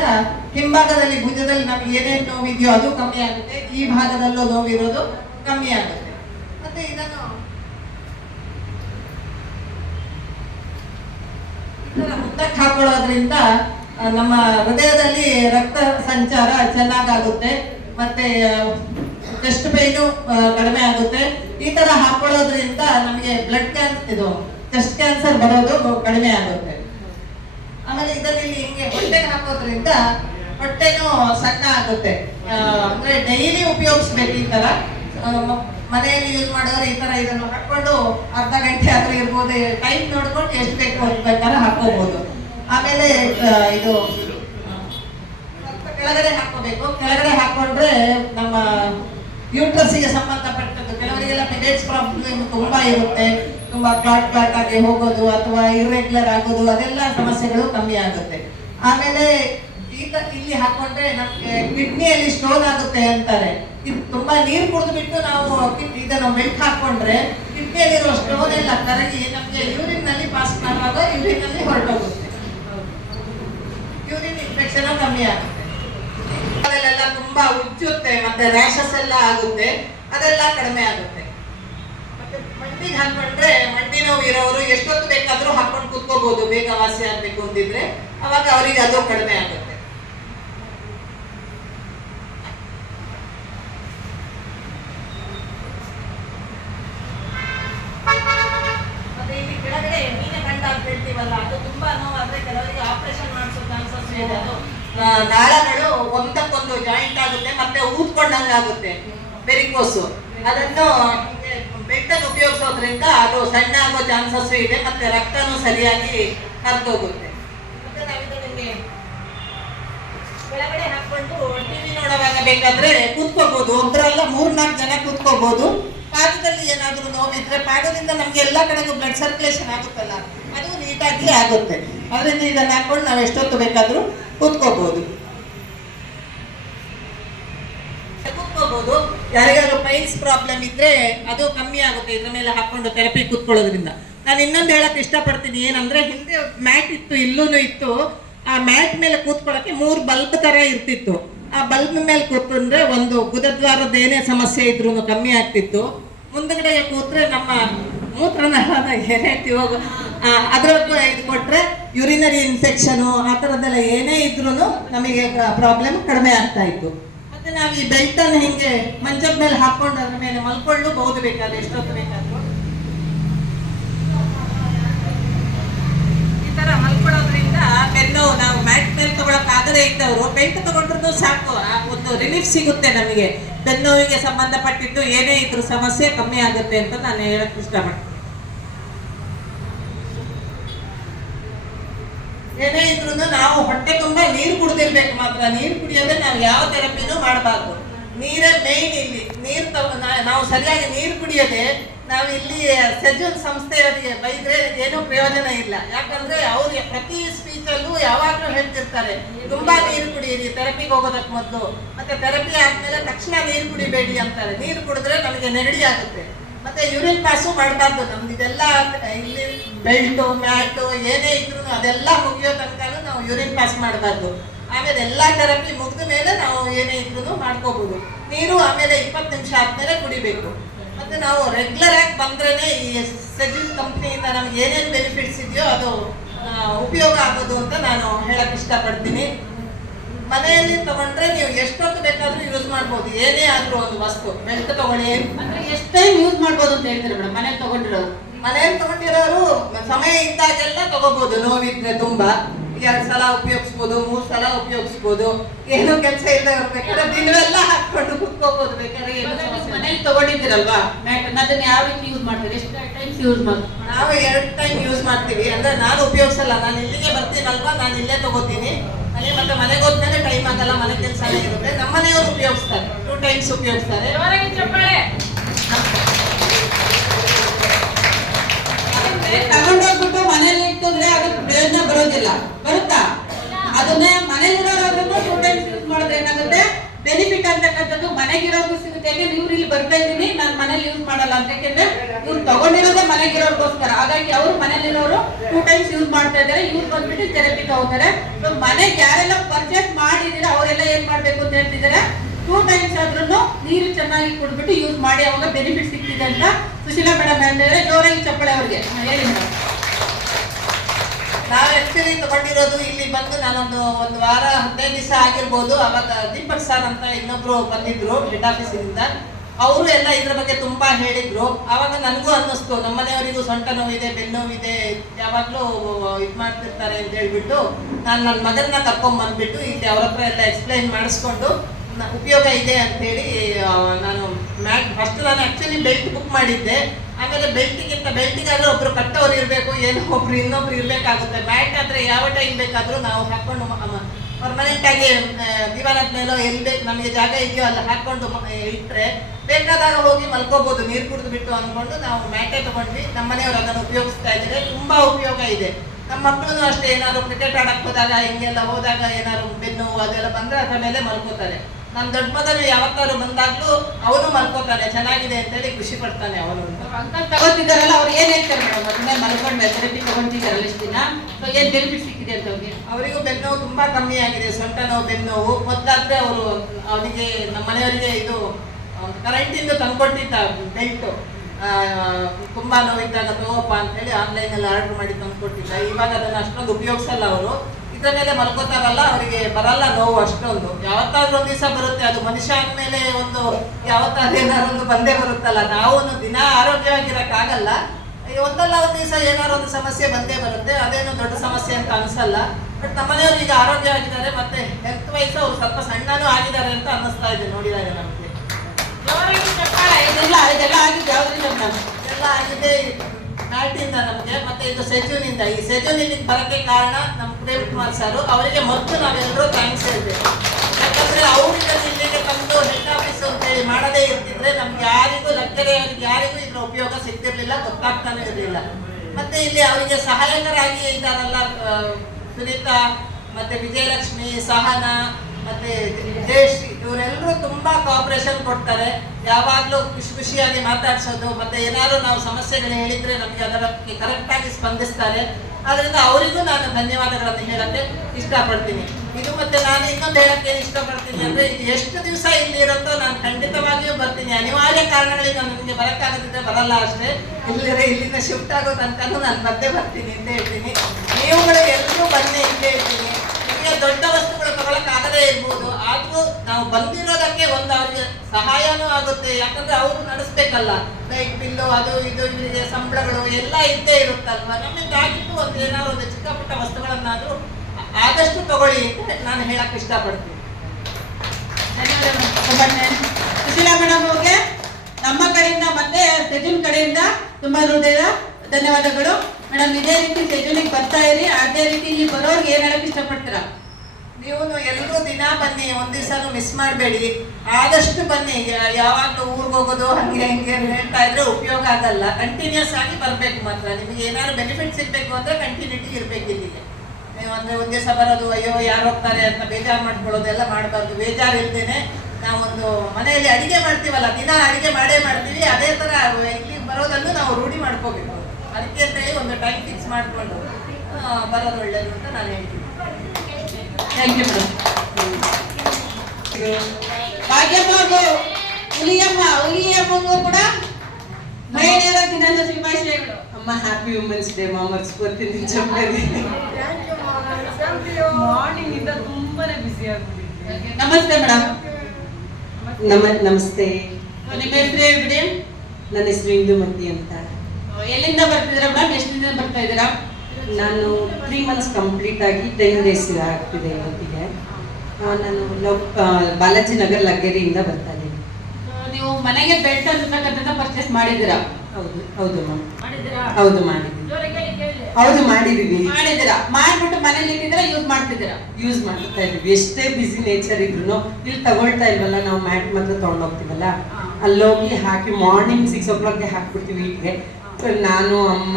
ಹಿಂಭಾಗದಲ್ಲಿ ಭುಜದಲ್ಲಿ ನಮ್ಗೆ ಏನೇನು ನೋವಿದೆಯೋ ಅದು ಕಮ್ಮಿ ಆಗುತ್ತೆ. ಈ ಭಾಗದಲ್ಲೂ ನೋವಿರೋದು ಕಮ್ಮಿ ಆಗುತ್ತೆ. ಮತ್ತೆ ಇದನ್ನು ಮುಂದಕ್ಕೆ ಹಾಕೊಳ್ಳೋದ್ರಿಂದ ನಮ್ಮ ಹೃದಯದಲ್ಲಿ ರಕ್ತ ಸಂಚಾರ ಚೆನ್ನಾಗಾಗುತ್ತೆ, ಮತ್ತೆ ಚೆಸ್ಟ್ ಪೈನು ಕಡಿಮೆ ಆಗುತ್ತೆ. ಈ ತರ ಹಾಕೊಳ್ಳೋದ್ರಿಂದ ನಮಗೆ ಚೆಸ್ಟ್ ಕ್ಯಾನ್ಸರ್ ಬರೋದು ಕಡಿಮೆ ಆಗುತ್ತೆ. ಆಮೇಲೆ ಇದರಲ್ಲಿ ಹಿಂಗೆ ಹೊಟ್ಟೆಗೆ ಹಾಕೋದ್ರಿಂದ ಹೊಟ್ಟೆನೂ ಸಣ್ಣ ಆಗುತ್ತೆ. ಅಂದ್ರೆ ಡೈಲಿ ಉಪಯೋಗಿಸ್ಬೇಕು ಈ ತರ. ಮನೆಯಲ್ಲಿ ಯೂಸ್ ಮಾಡೋರು ಈ ತರ ಇದನ್ನು ಹಾಕೊಂಡು ಅರ್ಧ ಗಂಟೆ ಆದ್ರೂ ಇರ್ಬೋದು, ಟೈಮ್ ನೋಡ್ಕೊಂಡು ಎಷ್ಟು ಬೇಕು ಬೇಕಾದ್ರೆ ಹಾಕೋಬಹುದು. ಆಮೇಲೆ ಇದು ಕೆಳಗಡೆ ಹಾಕೋಬೇಕು. ಕೆಳಗಡೆ ಹಾಕೊಂಡ್ರೆ ನಮ್ಮ ಯೂಟ್ರಸ್ಸಿಗೆ ಸಂಬಂಧಪಟ್ಟದ್ದು, ಕೆಲವರಿಗೆಲ್ಲ ಪೀರಿಯಡ್ಸ್ ಪ್ರಾಬ್ಲಮ್ ತುಂಬಾ ಇರುತ್ತೆ, ತುಂಬಾ ಕ್ಲಾಟ್ ಆಗಿ ಹೋಗೋದು ಅಥವಾ ಇರ್ರೆಗ್ಯುಲರ್ ಆಗೋದು, ಅದೆಲ್ಲ ಸಮಸ್ಯೆಗಳು ಕಮ್ಮಿ ಆಗುತ್ತೆ. ಆಮೇಲೆ ಇಲ್ಲಿ ಹಾಕೊಂಡ್ರೆ ನಮ್ಗೆ ಕಿಡ್ನಿಯಲ್ಲಿ ಸ್ಟೋನ್ ಆಗುತ್ತೆ ಅಂತಾರೆ. ಇದು ತುಂಬಾ ನೀರು ಕುಡಿದು ಬಿಟ್ಟು ನಾವು ಇದನ್ನು ಮೆಲ್ಟ್ ಹಾಕೊಂಡ್ರೆ ಕಿಡ್ನಿಯಲ್ಲಿರೋ ಸ್ಟೋನ್ ಎಲ್ಲ ಕರಗಿ ನಮ್ಗೆ ಯೂರಿನ್ ನಲ್ಲಿ ಪಾಸ್ ಮಾಡುವಾಗ ಯೂರಿನ್ ನಲ್ಲಿ ಹೊರಟೋಗುತ್ತೆ, ಯೂರಿನ್ ಇನ್ಫೆಕ್ಷನ್ ಕಮ್ಮಿ ಆಗುತ್ತೆ. ಅದೆಲ್ಲ ತುಂಬಾ ಉಜ್ಜುತ್ತೆ, ಮತ್ತೆ ರ್ಯಾಷಸ್ ಎಲ್ಲ ಆಗುತ್ತೆ, ಅದೆಲ್ಲ ಕಡಿಮೆ ಆಗುತ್ತೆ. ಮತ್ತೆ ಮಂಡಿಗೆ ಹಾಕೊಂಡ್ರೆ ಮಂಡಿ ನೋವು ಇರೋರು ಎಷ್ಟೊತ್ತು ಬೇಕಾದ್ರೂ ಹಾಕೊಂಡು ಕುತ್ಕೋಬಹುದು, ಬೇಗ ವಾಸಿ ಆಗ್ಬೇಕು ಅಂತಿದ್ರೆ ಅವಾಗ ಅವರಿಗೆ ಅದು ಕಡಿಮೆ ಆಗುತ್ತೆ. ಮತ್ತೆ ಇಲ್ಲಿ ಕೆಳಗಡೆ ಮೀನೆ ಗಂಟ ಅಂತ ಹೇಳ್ತೀವಲ್ಲ, ಅದು ತುಂಬಾ ನೋವಾದ್ರೆ ಕೆಲವರಿಗೆ ಆಪರೇಷನ್ ಮಾಡಿಸೋ ಚಾನ್ಸಸ್ ಇದೆ. ಅದು ನಾಳಗಳು ಒಂದಕ್ಕೊಂದು ಜಾಯಿಂಟ್ ಆಗುತ್ತೆ, ಮತ್ತೆ ಊದ್ಕೊಂಡಂಗಾಗುತ್ತೆ ವೆರಿಕೋಸು. ಅದನ್ನು ಬೆಲ್ಟನ್ನು ಉಪಯೋಗಿಸೋದ್ರಿಂದ ಅದು ಸಣ್ಣ ಆಗೋ ಚಾನ್ಸಸ್ ಇದೆ, ಮತ್ತೆ ರಕ್ತನೂ ಸರಿಯಾಗಿ ಹರಿದೋಗುತ್ತೆ. ಮತ್ತೆ ನಾವಿದಕ್ಕೆ ಕೆಳಗಡೆ ಹಾಕೊಂಡು ಟಿವಿ ನೋಡುವಾಗ ಬೇಕಾದ್ರೆ ಕೂತ್ಕೋಬಹುದು. ಒಬ್ಬರಲ್ಲ 3-4 ಜನ ಕೂತ್ಕೋಬಹುದು. ಪಾದದಲ್ಲಿ ಏನಾದ್ರೂ ನೋವಿದ್ರೆ ಪಾದದಿಂದ ನಮ್ಗೆ ಎಲ್ಲಾ ಕಡೆಗೂ ಬ್ಲಡ್ ಸರ್ಕ್ಯುಲೇಷನ್ ಆಗುತ್ತಲ್ಲ, ಅದು ನೀಟಾಗಿ ಆಗುತ್ತೆ. ಅದರಿಂದ ಇದನ್ನ ಹಾಕೊಂಡು ನಾವು ಎಷ್ಟೊತ್ತು ಬೇಕಾದ್ರೂ ಕೂತ್ಕೋಬಹುದು. ಯಾರಿಗಾದ್ರೂ ಪೈಲ್ಸ್ ಪ್ರಾಬ್ಲಮ್ ಇದ್ರೆ ಅದು ಕಮ್ಮಿ ಆಗುತ್ತೆ ಇದ್ರ ಮೇಲೆ ಹಾಕೊಂಡು ಥೆರಪಿ ಕೂತ್ಕೊಳ್ಳೋದ್ರಿಂದ. ನಾನು ಇನ್ನೊಂದು ಹೇಳಕ್ ಇಷ್ಟಪಡ್ತೀನಿ, ಏನಂದ್ರೆ ಹಿಂದೆ ಮ್ಯಾಟ್ ಇತ್ತು, ಇಲ್ಲೂನು ಇತ್ತು. ಆ ಮ್ಯಾಟ್ ಮೇಲೆ ಕೂತ್ಕೊಳ್ಳೋಕೆ 3 ಬಲ್ಬ್ ತರ ಇರ್ತಿತ್ತು. ಆ ಬಲ್ಬ್ ಮೇಲೆ ಕೂತ್ಕೊಂಡ್ರೆ ಒಂದು ಗುದದ್ವಾರದ ಏನೇ ಸಮಸ್ಯೆ ಇದ್ರೂ ಕಮ್ಮಿ ಆಗ್ತಿತ್ತು. ಮುಂದಗಡೆ ಕೂತ್ರೆ ನಮ್ಮ ಮೂತ್ರನಾಳ ಏನಾಯ್ತು ಅದ್ರದ್ದು ಇದು ಕೊಟ್ರೆ ಯೂರಿನರಿ ಇನ್ಫೆಕ್ಷನು ಆ ಥರದ್ದೆಲ್ಲ ಏನೇ ಇದ್ರೂ ನಮಗೆ ಪ್ರಾಬ್ಲಮ್ ಕಡಿಮೆ ಆಗ್ತಾ ಇತ್ತು. ಮತ್ತೆ ನಾವು ಈ ಬೆಲ್ಟನ್ನು ಹಿಂಗೆ ಮಂಚದ ಮೇಲೆ ಹಾಕೊಂಡು ಅದ್ರ ಮೇಲೆ ಮಲ್ಕೊಳ್ಳಬಹುದು ಬೇಕಾದ್ರೆ ಎಷ್ಟೊತ್ತು ಬೇಕಾದ್ರೂ. ಈ ತರ ಮಲ್ಕೊಳ್ಳೋದ್ರಿಂದ ಬೆನ್ನು ನಾವು ಮ್ಯಾಟ್ ಮೇಲೆ ತಗೊಳಕ್ ಆಗದೇ ಇದ್ದವರು ಬೆಲ್ಟ್ ತಗೊಂಡ್ರು ಸಾಕು, ಒಂದು ರಿಲೀಫ್ ಸಿಗುತ್ತೆ ನಮಗೆ. ಬೆನ್ನೋವಿಗೆ ಸಂಬಂಧಪಟ್ಟಿದ್ದು ಏನೇ ಇದ್ರು ಸಮಸ್ಯೆ ಕಮ್ಮಿ ಆಗುತ್ತೆ ಅಂತ ನಾನು ಹೇಳಕ್ ಇಷ್ಟಪಡ್ತೀನಿ. ಏನೇ ಇದ್ರು ನಾವು ಹೊಟ್ಟೆ ತುಂಬಾ ನೀರು ಕುಡ್ದಿರ್ಬೇಕು ಮಾತ್ರ. ನೀರು ಕುಡಿಯೋದೇ ನಾವು ಯಾವ ಥೆರಪಿನೂ ಮಾಡಬಾರ್ದು. ನೀರೇ ಮೇಯ್ನ್ ಇಲ್ಲಿ. ನಾವು ಸರಿಯಾಗಿ ನೀರು ಕುಡಿಯೋದೆ. ನಾವು ಇಲ್ಲಿ ಸೆಜುನ್ ಸಂಸ್ಥೆಯವರಿಗೆ ಬೈದ್ರೆ ಏನೂ ಪ್ರಯೋಜನ ಇಲ್ಲ. ಯಾಕಂದ್ರೆ ಅವ್ರಿಗೆ ಪ್ರತಿ ಸ್ಪೀಚಲ್ಲೂ ಯಾವಾಗಲೂ ಹೇಳ್ತಿರ್ತಾರೆ ತುಂಬಾ ನೀರು ಕುಡಿಯಿರಿ ಥೆರಪಿಗೆ ಹೋಗೋದಕ್ಕೆ ಮೊದಲು, ಮತ್ತೆ ಥೆರಪಿ ಆದ್ಮೇಲೆ ತಕ್ಷಣ ನೀರು ಕುಡಿಬೇಡಿ ಅಂತಾರೆ. ನೀರು ಕುಡಿದ್ರೆ ನಮಗೆ ನೆಗಡಿ ಆಗುತ್ತೆ. ಮತ್ತೆ ಯೂರಿನ್ ಪಾಸು ಮಾಡಬಾರ್ದು. ನಮ್ದು ಇದೆಲ್ಲ ಇಲ್ಲಿ ಬೆಲ್ಟು ಮ್ಯಾಟು ಏನೇ ಇದ್ರು ಅದೆಲ್ಲ ಮುಗಿಯೋ ತನಕ ನಾವು ಯೂರಿನ್ ಪಾಸ್ ಮಾಡಬಾರ್ದು. ಆಮೇಲೆ ಎಲ್ಲ ಥೆರಪಿ ಮುಗಿದ ಮೇಲೆ ನಾವು ಏನೇ ಇದ್ರು ಮಾಡ್ಕೋಬಹುದು. ನೀರು ಆಮೇಲೆ 20 ನಿಮಿಷ ಆದ್ಮೇಲೆ ಕುಡಿಬೇಕು. ಮತ್ತೆ ನಾವು ರೆಗ್ಯುಲರ್ ಆಗಿ ಬಂದ್ರೇನೆ ಈ ಸೆಜಿನ್ ಕಂಪ್ನಿಯಿಂದ ನಮ್ಗೆ ಏನೇನು ಬೆನಿಫಿಟ್ಸ್ ಇದೆಯೋ ಅದು ಉಪಯೋಗ ಆಗೋದು ಅಂತ ನಾನು ಹೇಳಕ್ ಇಷ್ಟಪಡ್ತೀನಿ. ಮನೆಯಲ್ಲಿ ತಗೊಂಡ್ರೆ ನೀವು ಎಷ್ಟೊತ್ತು ಬೇಕಾದ್ರೂ ಯೂಸ್ ಮಾಡ್ಬೋದು, ಏನೇ ಆದ್ರೂ ಒಂದು ವಸ್ತು. ಬೆಲ್ಟ್ ತಗೊಳ್ಳಿ ಅಂದ್ರೆ ಎಷ್ಟು ಟೈಮ್ ಯೂಸ್ ಮಾಡ್ಬೋದು ಅಂತ ಹೇಳ್ತಾರೆ ಮೇಡಮ್? ಮನೆಯಲ್ಲಿ ತಗೊಂಡಿರೋರು ಸಮಯ ಇದ್ದಾಗೆಲ್ಲ ತಗೋಬಹುದು. ನೋವಿದ್ರೆ ತುಂಬಾ 2 ಸಲ ಉಪಯೋಗಿಸ್ಬೋದು, 3 ಸಲ ಉಪಯೋಗಿಸ್ಬೋದು. ಏನೋ ಕೆಲಸ ಇಲ್ಲ ಬೇಕಾದ್ರೆ ದಿನವೆಲ್ಲ ಹಾಕೊಂಡು ಕುತ್ಕೋಬಹುದು. ಬೇಕಾದ್ರೆ ಮನೇಲಿ ತಗೊಂಡಿದ್ದೀರಲ್ವಾ ಮ್ಯಾಟ್, ಅದನ್ನ ಯಾವ ರೀತಿ ಯೂಸ್ ಮಾಡ್ತಾರೆ? ಎಷ್ಟು ಟೈಮ್ಸ್ ಯೂಸ್ ಮಾಡ್ತಾರೆ? ನಾವು 2 ಟೈಮ್ ಯೂಸ್ ಮಾಡ್ತೀವಿ. ಅಂದ್ರೆ ನಾನು ಉಪಯೋಗಿಸಲ್ಲ, ನಾನು ಇಲ್ಲಿಗೆ ಬರ್ತೀನಲ್ವಾ, ನಾನು ಇಲ್ಲೇ ತಗೋತೀನಿ. ಮತ್ತೆ ಮನೆಗೆ ಹೋದ್ಮೇಲೆ ಟೈಮ್ ಆಗಲ್ಲ, ಮನೆ ಕೆಲಸನೇ ಇರುತ್ತೆ. ನಮ್ಮ ಮನೆಯವರು ಉಪಯೋಗಿಸ್ತಾರೆ, 2 ಟೈಮ್ಸ್ ಉಪಯೋಗಿಸ್ತಾರೆ. ತಗೊಂಡೋಗ್ಬಿಟ್ಟು ಮನೇಲಿ ಇಟ್ಟಂದ್ರೆ ಅದಕ್ಕೆ ಪ್ರಯೋಜನ ಬರೋದಿಲ್ಲ. ಬರುತ್ತಾ? ಅದನ್ನ ಮನೆಗಿರೋರಾದ್ರೂ 2 ಟೈಮ್ಸ್ ಯೂಸ್ ಮಾಡಿದ್ರೆ ಏನಾಗುತ್ತೆ ಬೆನಿಫಿಟ್ ಅಂತಕ್ಕಂಥದ್ದು ಮನೆಗಿರೋರ್ಗೂ ಸಿಗುತ್ತೆ. ಯಾಕೆಂದ್ರೆ ಇವ್ರು ಇಲ್ಲಿ ಬರ್ತಾ ಇದ್ದೀನಿ, ನಾನು ಮನೇಲಿ ಯೂಸ್ ಮಾಡಲ್ಲ ಅಂತ. ಯಾಕೆಂದ್ರೆ ಇವ್ರು ತಗೊಂಡಿರೋದೇ ಮನೆಗಿರೋರ್ಗೋಸ್ಕರ. ಹಾಗಾಗಿ ಅವರು ಮನೇಲಿರೋರು 2 ಟೈಮ್ಸ್ ಯೂಸ್ ಮಾಡ್ತಾ ಇದ್ದಾರೆ. ಇವ್ರು ಬಂದ್ಬಿಟ್ಟು ಥೆರಪಿ ತಗೋತಾರೆ. ಮನೆಗೆ ಯಾರೆಲ್ಲ ಪರ್ಚೇಸ್ ಮಾಡಿದೀರ ಅವರೆಲ್ಲ ಏನ್ ಮಾಡ್ಬೇಕು ಅಂತ ಹೇಳ್ತಿದ್ದಾರೆ, 2 ಟೈಮ್ಸ್ ಆದ್ರೂ ನೀರು ಚೆನ್ನಾಗಿ ಕುಡ್ಬಿಟ್ಟು ಯೂಸ್ ಮಾಡಿ, ಅವಾಗ ಬೆನಿಫಿಟ್ ಸಿಗ್ತಿದೆ ಅಂತ ಸುಶೀಲಾ ಮೇಡಮ್ ಹೇಳಿದ್ರೆ ಜೋರಾಗಿ ಚಪ್ಪಳೆ ಅವ್ರಿಗೆ ಹೇಳಿ ಮೇಡಮ್. ನಾವು ಆಕ್ಚುಲಿ ತಗೊಂಡಿರೋದು ಇಲ್ಲಿ ಬಂದು ನಾನೊಂದು ಒಂದು ವಾರ 15 ದಿವಸ ಆಗಿರ್ಬೋದು. ಅವಾಗ ದೀಪಕ್ ಸರ್ ಅಂತ ಇನ್ನೊಬ್ರು ಬಂದಿದ್ರು ಹೆಡ್ ಆಫೀಸಿನಿಂದ. ಅವರು ಎಲ್ಲ ಇದ್ರ ಬಗ್ಗೆ ತುಂಬಾ ಹೇಳಿದ್ರು. ಆವಾಗ ನನಗೂ ಅನ್ನಿಸ್ತು, ನಮ್ಮ ಮನೆಯವರಿಗೂ ಸೊಂಟ ನೋವಿದೆ, ಬೆನ್ನು ನೋವಿದೆ, ಯಾವಾಗ್ಲೂ ಇದು ಮಾಡ್ತಿರ್ತಾರೆ ಅಂತ ಹೇಳ್ಬಿಟ್ಟು ನಾನು ನನ್ನ ಮಗನ್ನ ಕರ್ಕೊಂಡ್ ಬಂದ್ಬಿಟ್ಟು ಇಲ್ಲಿ ಅವ್ರ ಹತ್ರ ಎಲ್ಲ ಎಕ್ಸ್ಪ್ಲೈನ್ ಮಾಡಿಸ್ಕೊಂಡು ಉಪಯೋಗ ಇದೆ ಅಂತ ಹೇಳಿ ನಾನು ಫಸ್ಟ್ ನಾನು ಆಕ್ಚುಲಿ ಬೆಲ್ಟ್ ಬುಕ್ ಮಾಡಿದ್ದೆ. ಆಮೇಲೆ ಬೆಲ್ಟಿಗಾದ್ರೆ ಒಬ್ರು ಕಟ್ಟೋರು ಇರಬೇಕು, ಏನೋ ಒಬ್ರು ಇನ್ನೊಬ್ರು ಇರಬೇಕಾಗುತ್ತೆ. ಮ್ಯಾಟ್ ಆದ್ರೆ ಯಾವ ಟೈಮ್ ಬೇಕಾದ್ರೂ ನಾವು ಹಾಕೊಂಡು ಪರ್ಮನೆಂಟ್ ಆಗಿ ದಿವಾನದ ಮೇಲೋ ಎಲ್ಲಿ ಬೇಕು ನಮಗೆ ಜಾಗ ಇದೆಯೋ ಅಲ್ಲಿ ಹಾಕೊಂಡು ಇಟ್ಟರೆ ಬೇಕಾದಾಗ ಹೋಗಿ ಮಲ್ಕೋಬಹುದು, ನೀರು ಕುಡಿದು ಬಿಟ್ಟು ಅಂದ್ಕೊಂಡು ನಾವು ಮ್ಯಾಟೇ ತಗೊಂಡ್ವಿ. ನಮ್ಮ ಮನೆಯವರು ಅದನ್ನು ಉಪಯೋಗಿಸ್ತಾ ಇದ್ದಾರೆ, ತುಂಬಾ ಉಪಯೋಗ ಇದೆ. ನಮ್ಮ ಮಕ್ಕಳು ಅಷ್ಟೇ, ಏನಾದ್ರು ಕ್ರಿಕೆಟ್ ಆಡಕ್ ಹೋದಾಗ ಹಿಂಗೆಲ್ಲ ಹೋದಾಗ ಏನಾದ್ರು ಬೆನ್ನು ಅದೆಲ್ಲ ಬಂದ್ರೆ ಅದ್ರ ಮೇಲೆ ಮಲ್ಕೋತಾರೆ. ನಮ್ಮ ದೊಡ್ಡ ಮಗನು ಯಾವತ್ತಾದ್ರು ಬಂದಾಗ್ಲೂ ಅವನು ಮಲ್ಕೋತಾನೆ, ಚೆನ್ನಾಗಿದೆ ಅಂತೇಳಿ ಖುಷಿ ಪಡ್ತಾನೆ ಅವನು. ತಗೋತಿದಾರಲ್ಲ ಅವ್ರು ಏನ್ ಹೇಳ್ತಾರೆ ಮೇಡಮ್? ಅದನ್ನೇ ಮಲ್ಕೊಂಡು ಥೆರಪಿ ತಗೊಂತಿದಾರಲ್ಲ ಇಷ್ಟು ದಿನ, ಸೊ ಏನ್ ಬೆನಿಫಿಟ್ ಸಿಕ್ಕಿದೆ ಅಂತ ಅವ್ರಿಗೆ? ಅವರಿಗೂ ಬೆನ್ನು ನೋವು ತುಂಬಾ ಕಮ್ಮಿ ಆಗಿದೆ, ಸೊಂಟ ನೋವು, ಬೆನ್ನು ನೋವು. ಮೊದಲಾದ್ರೆ ಅವರು ಅವರಿಗೆ ನಮ್ಮ ಮನೆಯವರಿಗೆ ಇದು ಕರೆಂಟಿಂದ ತಂದ್ಕೊಟ್ಟಿದ್ದ ಬೆಲ್ಟ್, ತುಂಬಾ ನೋವಿದ್ದಾಗ ತಗೋಪ್ಪ ಅಂತ ಹೇಳಿ ಆನ್ಲೈನ್ ಅಲ್ಲಿ ಆರ್ಡರ್ ಮಾಡಿ ತಂದ್ಕೊಟ್ಟಿದ್ದ. ಇವಾಗ ಅದನ್ನ ಅಷ್ಟೊಂದು ಉಪಯೋಗಿಸಲ್ಲ ಅವರು. ಇದ್ರ ಮೇಲೆ ಮಲ್ಕೋತಾರಲ್ಲ ಅವರಿಗೆ ಬರಲ್ಲ ನೋವು ಅಷ್ಟೊಂದು. ಯಾವತ್ತಾದ್ರೂ ಒಂದ್ ದಿವಸ ಬರುತ್ತೆ, ಅದು ಮನುಷ್ಯ ಆದ್ಮೇಲೆ ಒಂದು ಯಾವತ್ತಾದ್ರೂ ಏನಾದ್ರು ಒಂದು ಬಂದೇ ಬರುತ್ತಲ್ಲ. ನಾವು ದಿನ ಆರೋಗ್ಯವಾಗಿರಕ್ಕಾಗಲ್ಲ, ಒಂದಲ್ಲ ಒಂದ್ ದಿವಸ ಏನಾದ್ರು ಒಂದು ಸಮಸ್ಯೆ ಬಂದೇ ಬರುತ್ತೆ. ಅದೇನು ದೊಡ್ಡ ಸಮಸ್ಯೆ ಅಂತ ಅನ್ಸಲ್ಲ. ಬಟ್ ನಮ್ಮನೆಯವರು ಈಗ ಆರೋಗ್ಯವಾಗಿದ್ದಾರೆ, ಮತ್ತೆ ಹೆಲ್ತ್ ವೈಸ್ ಅವ್ರು ಸ್ವಲ್ಪ ಸಣ್ಣನೂ ಆಗಿದ್ದಾರೆ ಅಂತ ಅನ್ನಿಸ್ತಾ ಇದೆ ನೋಡಿದಾಗ ನಮ್ಗೆ. ಇದೆಲ್ಲ ಆಗಿದ್ದು ಯಾವ್ದ್ರಿಂದ ಮೇಡಮ್? ಎಲ್ಲ ಆಗಿದೆ ಮ್ಯಾಟಿಂದ ನಮ್ಗೆ, ಮತ್ತೆ ಇದು ಸೆಜೂನಿಂದ. ಈ ಸೆಜೂನ್ ಇಲ್ಲಿಗೆ ಬರಕ್ಕೆ ಕಾರಣ ನಮ್ಮ ಪ್ರೇಮ್ ಕುಮಾರ್ ಸರ್. ಅವರಿಗೆ ಮೊದಲು ನಾವೆಲ್ಲರೂ ಥ್ಯಾಂಕ್ಸ್ ಹೇಳ್ಬೇಕು. ಯಾಕಂದ್ರೆ ಅವ್ರಿಗೆ ಇಲ್ಲಿಗೆ ತಂದು ಹೆಡ್ ಆಫೀಸ್ ಅಂತ ಹೇಳಿ ಮಾಡದೇ ಇರ್ತಿದ್ರೆ ನಮ್ಗೆ ಯಾರಿಗೂ ಲಕ್ಕರೆಯವರಿಗೆ ಯಾರಿಗೂ ಇದ್ರ ಉಪಯೋಗ ಸಿಗ್ತಿರ್ಲಿಲ್ಲ, ಗೊತ್ತಾಗ್ತಾನೆ ಇರಲಿಲ್ಲ. ಮತ್ತೆ ಇಲ್ಲಿ ಅವರಿಗೆ ಸಹಾಯಕರಾಗಿ ಇದ್ದಾರಲ್ಲ ಸುನೀತಾ, ಮತ್ತೆ ವಿಜಯಲಕ್ಷ್ಮಿ, ಸಹನಾ, ಮತ್ತೆ ಜಯಶ್ರೀ, ಇವರೆಲ್ಲರೂ ತುಂಬಾ ಕೋಆಪರೇಷನ್ ಕೊಡ್ತಾರೆ. ಯಾವಾಗ್ಲೂ ಖುಷಿಯಾಗಿ ಮಾತಾಡ್ಸೋದು, ಮತ್ತೆ ಏನಾದ್ರು ನಾವು ಸಮಸ್ಯೆಗಳು ಹೇಳಿದ್ರೆ ನಮ್ಗೆ ಅದರ ಕರೆಕ್ಟ್ ಆಗಿ ಸ್ಪಂದಿಸ್ತಾರೆ. ಆದ್ರಿಂದ ಅವರಿಗೂ ನಾನು ಧನ್ಯವಾದಗಳನ್ನು ಹೇಳಕ್ಕೆ ಇಷ್ಟಪಡ್ತೀನಿ. ಇದು ಮತ್ತೆ ನಾನು ಇನ್ನೊಂದು ಹೇಳಕ್ಕೆ ಇಷ್ಟಪಡ್ತೀನಿ ಅಂದ್ರೆ, ಇದು ಎಷ್ಟು ದಿವಸ ಇಲ್ಲಿ ಇರುತ್ತೋ ನಾನು ಖಂಡಿತವಾಗಿಯೂ ಬರ್ತೀನಿ. ಅನಿವಾರ್ಯ ಕಾರಣಗಳಿಗೆ ನನಗೆ ಬರಕ್ಕಾಗದಿದ್ರೆ ಬರಲ್ಲ ಅಷ್ಟೇ. ಇಲ್ಲಿಂದ ಶಿಫ್ಟ್ ಆಗೋ ತನಕನೂ ನಾನು ಬರ್ತೀನಿ ಅಂತ ಹೇಳ್ತೀನಿ. ನೀವುಗಳು ಎಲ್ಲರೂ ಬನ್ನಿ ಅಂತ ಹೇಳ್ತೀನಿ. ನಿಮಗೆ ದೊಡ್ಡ ವಸ್ತುಗಳು ತಗೊಳಕ್ಕಾಗದೇ ಇರ್ಬೋದು, ಆದ್ರೂ ನಾವು ಬಂದಿರೋದಕ್ಕೆ ಒಂದು ಅವ್ರಿಗೆ ಸಹಾಯನೂ ಆಗುತ್ತೆ. ಯಾಕಂದ್ರೆ ಅವರು ನಡೆಸ್ಬೇಕಲ್ಲ, ಲೈಟ್ ಬಿಲ್ಲು ಅದು ಇದು, ಇವರಿಗೆ ಸಂಬಳಗಳು ಎಲ್ಲ ಇದ್ದೇ ಇರುತ್ತಲ್ವಾ. ನಮ್ಮಿಂದ ಆಗಿದ್ದು ಒಂದು ಏನಾದ್ರು ಒಂದು ಚಿಕ್ಕ ಪುಟ್ಟ ವಸ್ತುಗಳನ್ನಾದ್ರೂ ಆದಷ್ಟು ತಗೊಳ್ಳಿ ಅಂತ ನಾನು ಹೇಳಕ್ ಇಷ್ಟಪಡ್ತೀನಿ. ಸುಶೀಲಾ ಮೇಡಮ್ ಅವ್ರಿಗೆ ನಮ್ಮ ಕಡೆಯಿಂದ ಮತ್ತೆ ಸೆಜುನ್ ಕಡೆಯಿಂದ ತುಂಬಾ ಹೃದಯದ ಧನ್ಯವಾದಗಳು ಮೇಡಮ್. ಇದೇ ರೀತಿ ಸೆಜುನಿಗೆ ಬರ್ತಾ ಇರಿ. ಅದೇ ರೀತಿ ಇಲ್ಲಿ ಬರೋರ್ಗೆ ಏನ್ ಹೇಳಕ್ ಇಷ್ಟಪಡ್ತೀರಾ? ನೀವು ಎಲ್ಲರೂ ದಿನ ಬನ್ನಿ, ಒಂದ್ ದಿವಸನೂ ಮಿಸ್ ಮಾಡಬೇಡಿ. ಆದಷ್ಟು ಬನ್ನಿ. ಯಾವಾಗಲೂ ಊರಿಗೆ ಹೋಗೋದು ಹಂಗೆ ಹಿಂಗೆ ಹೇಳ್ತಾ ಇದ್ರೆ ಉಪಯೋಗ ಆಗಲ್ಲ. ಕಂಟಿನ್ಯೂಸ್ ಆಗಿ ಬರ್ಬೇಕು ಮಾತ್ರ. ನಿಮಗೆ ಏನಾದ್ರು ಬೆನಿಫಿಟ್ ಸಿಗ್ಬೇಕು ಅಂದ್ರೆ ಕಂಟಿನ್ಯೂಟಿ ಇರ್ಬೇಕು ಇಲ್ಲಿಗೆ. ನೀವು ಅಂದ್ರೆ ಒಂದ್ ದಿವಸ ಬರೋದು, ಅಯ್ಯೋ ಯಾರು ಹೋಗ್ತಾರೆ ಅಂತ ಬೇಜಾರು ಮಾಡ್ಕೊಳ್ಳೋದು ಎಲ್ಲ ಮಾಡಬಾರ್ದು. ಬೇಜಾರು ಇಲ್ದೇನೆ ನಾವೊಂದು ಮನೆಯಲ್ಲಿ ಅಡಿಗೆ ಮಾಡ್ತೀವಲ್ಲ, ದಿನ ಅಡಿಗೆ ಮಾಡೇ ಮಾಡ್ತೀವಿ. ಅದೇ ತರ ಇಲ್ಲಿ ಬರೋದನ್ನು ನಾವು ರೂಢಿ ಮಾಡ್ಕೋಬೇಕು. ಅದಕ್ಕೆ ಅಂತ ಹೇಳಿ ಒಂದು ಟೈಮ್ ಫಿಕ್ಸ್ ಮಾಡ್ಕೊಂಡು ಬರೋದು ಒಳ್ಳೇದು ಅಂತ ನಾನು ಹೇಳ್ತೀನಿ. Thank you madam. ಭಾಗ್ಯಮ್ಮ ಹುಲಿಯಮ್ಮಗೂ ಕೂಡ ಮಹಿಳೆಯರ ದಿನದ ಶುಭಾಶಯಗಳು. ಅಮ್ಮ ಹ್ಯಾಪಿ ವುಮೆನ್ಸ್ ಡೇ ಮಾ, ಮರ್ಸ್ಕೊತೀನಿ ಚಪ್ಪಲಿ. ಮಾರ್ನಿಂಗ್ ಇಂದ ತುಂಬಾನೇ ಬಿಸಿ ಆಗ್ಬಿಟ್ಟಿದ್ದೆ. ನಮಸ್ತೆ ಮೇಡಮ್. ನಮಸ್ತೆ. ನಿಮ್ಮ ಹೆಸರು ಹೇಳ್ಬಿಡಿ. ನನ್ನ ಹೆಸರು ಇಂದುಮತಿ ಅಂತ. ಎಲ್ಲಿಂದ ಬರ್ತಿದ್ದೀರಾ ಮೇಡಮ್? ಎಷ್ಟು ದಿನ ಬರ್ತಾ ಇದ್ದೀರಾ? ನಾನು 3 months ಕಂಪ್ಲೀಟ್ ಆಗಿ 10 days ಆಗ್ತಿದೆ ಇವತ್ತಿಗೆ. ನಾನು ಬಾಲಾಜಿ ನಗರ್ ಲಗ್ಗೆರೆಯಿಂದ ಬರ್ತಾ ಇದ್ದೀನಿ. ನೀವು ಮನೆಗೆ ಬೆಲ್ಟ್ ಅಂತಕ್ಕಂಥದ್ದನ್ನ ಪರ್ಚೇಸ್ ಮಾಡಿದ್ದೀರಾ? ಹೌದು ಮ್ಯಾಮ್. ಹೌದು ಮಾಡಿದೀವಿ. ಮಾಡಿದ್ದೀರಾ? ಮಾಡ್ಬಿಟ್ಟು ಮನೇಲಿ ಇಟ್ಟಿದ್ದೀರಾ, ಯೂಸ್ ಮಾಡ್ತಿದ್ದೀರಾ? ಯೂಸ್ ಮಾಡ್ತಾ ಇದೀವಿ. ಎಷ್ಟೇ ಬಿಸಿ ನೇಚರ್ ಇದ್ರು ಇಲ್ಲಿ ತಗೊಳ್ತಾ ಇಲ್ವಲ್ಲ, ನಾವು ಮ್ಯಾಟ್ ಮಾತ್ರ ತಗೊಂಡೋಗ್ತೀವಲ್ಲ, ಅಲ್ಲೋಗಿ ಹಾಕಿ ಮಾರ್ನಿಂಗ್ 6 o'clock ಹಾಕ್ಬಿಡ್ತೀವಿ ಇಟ್ಟಿಗೆ. ನಾನು, ಅಮ್ಮ,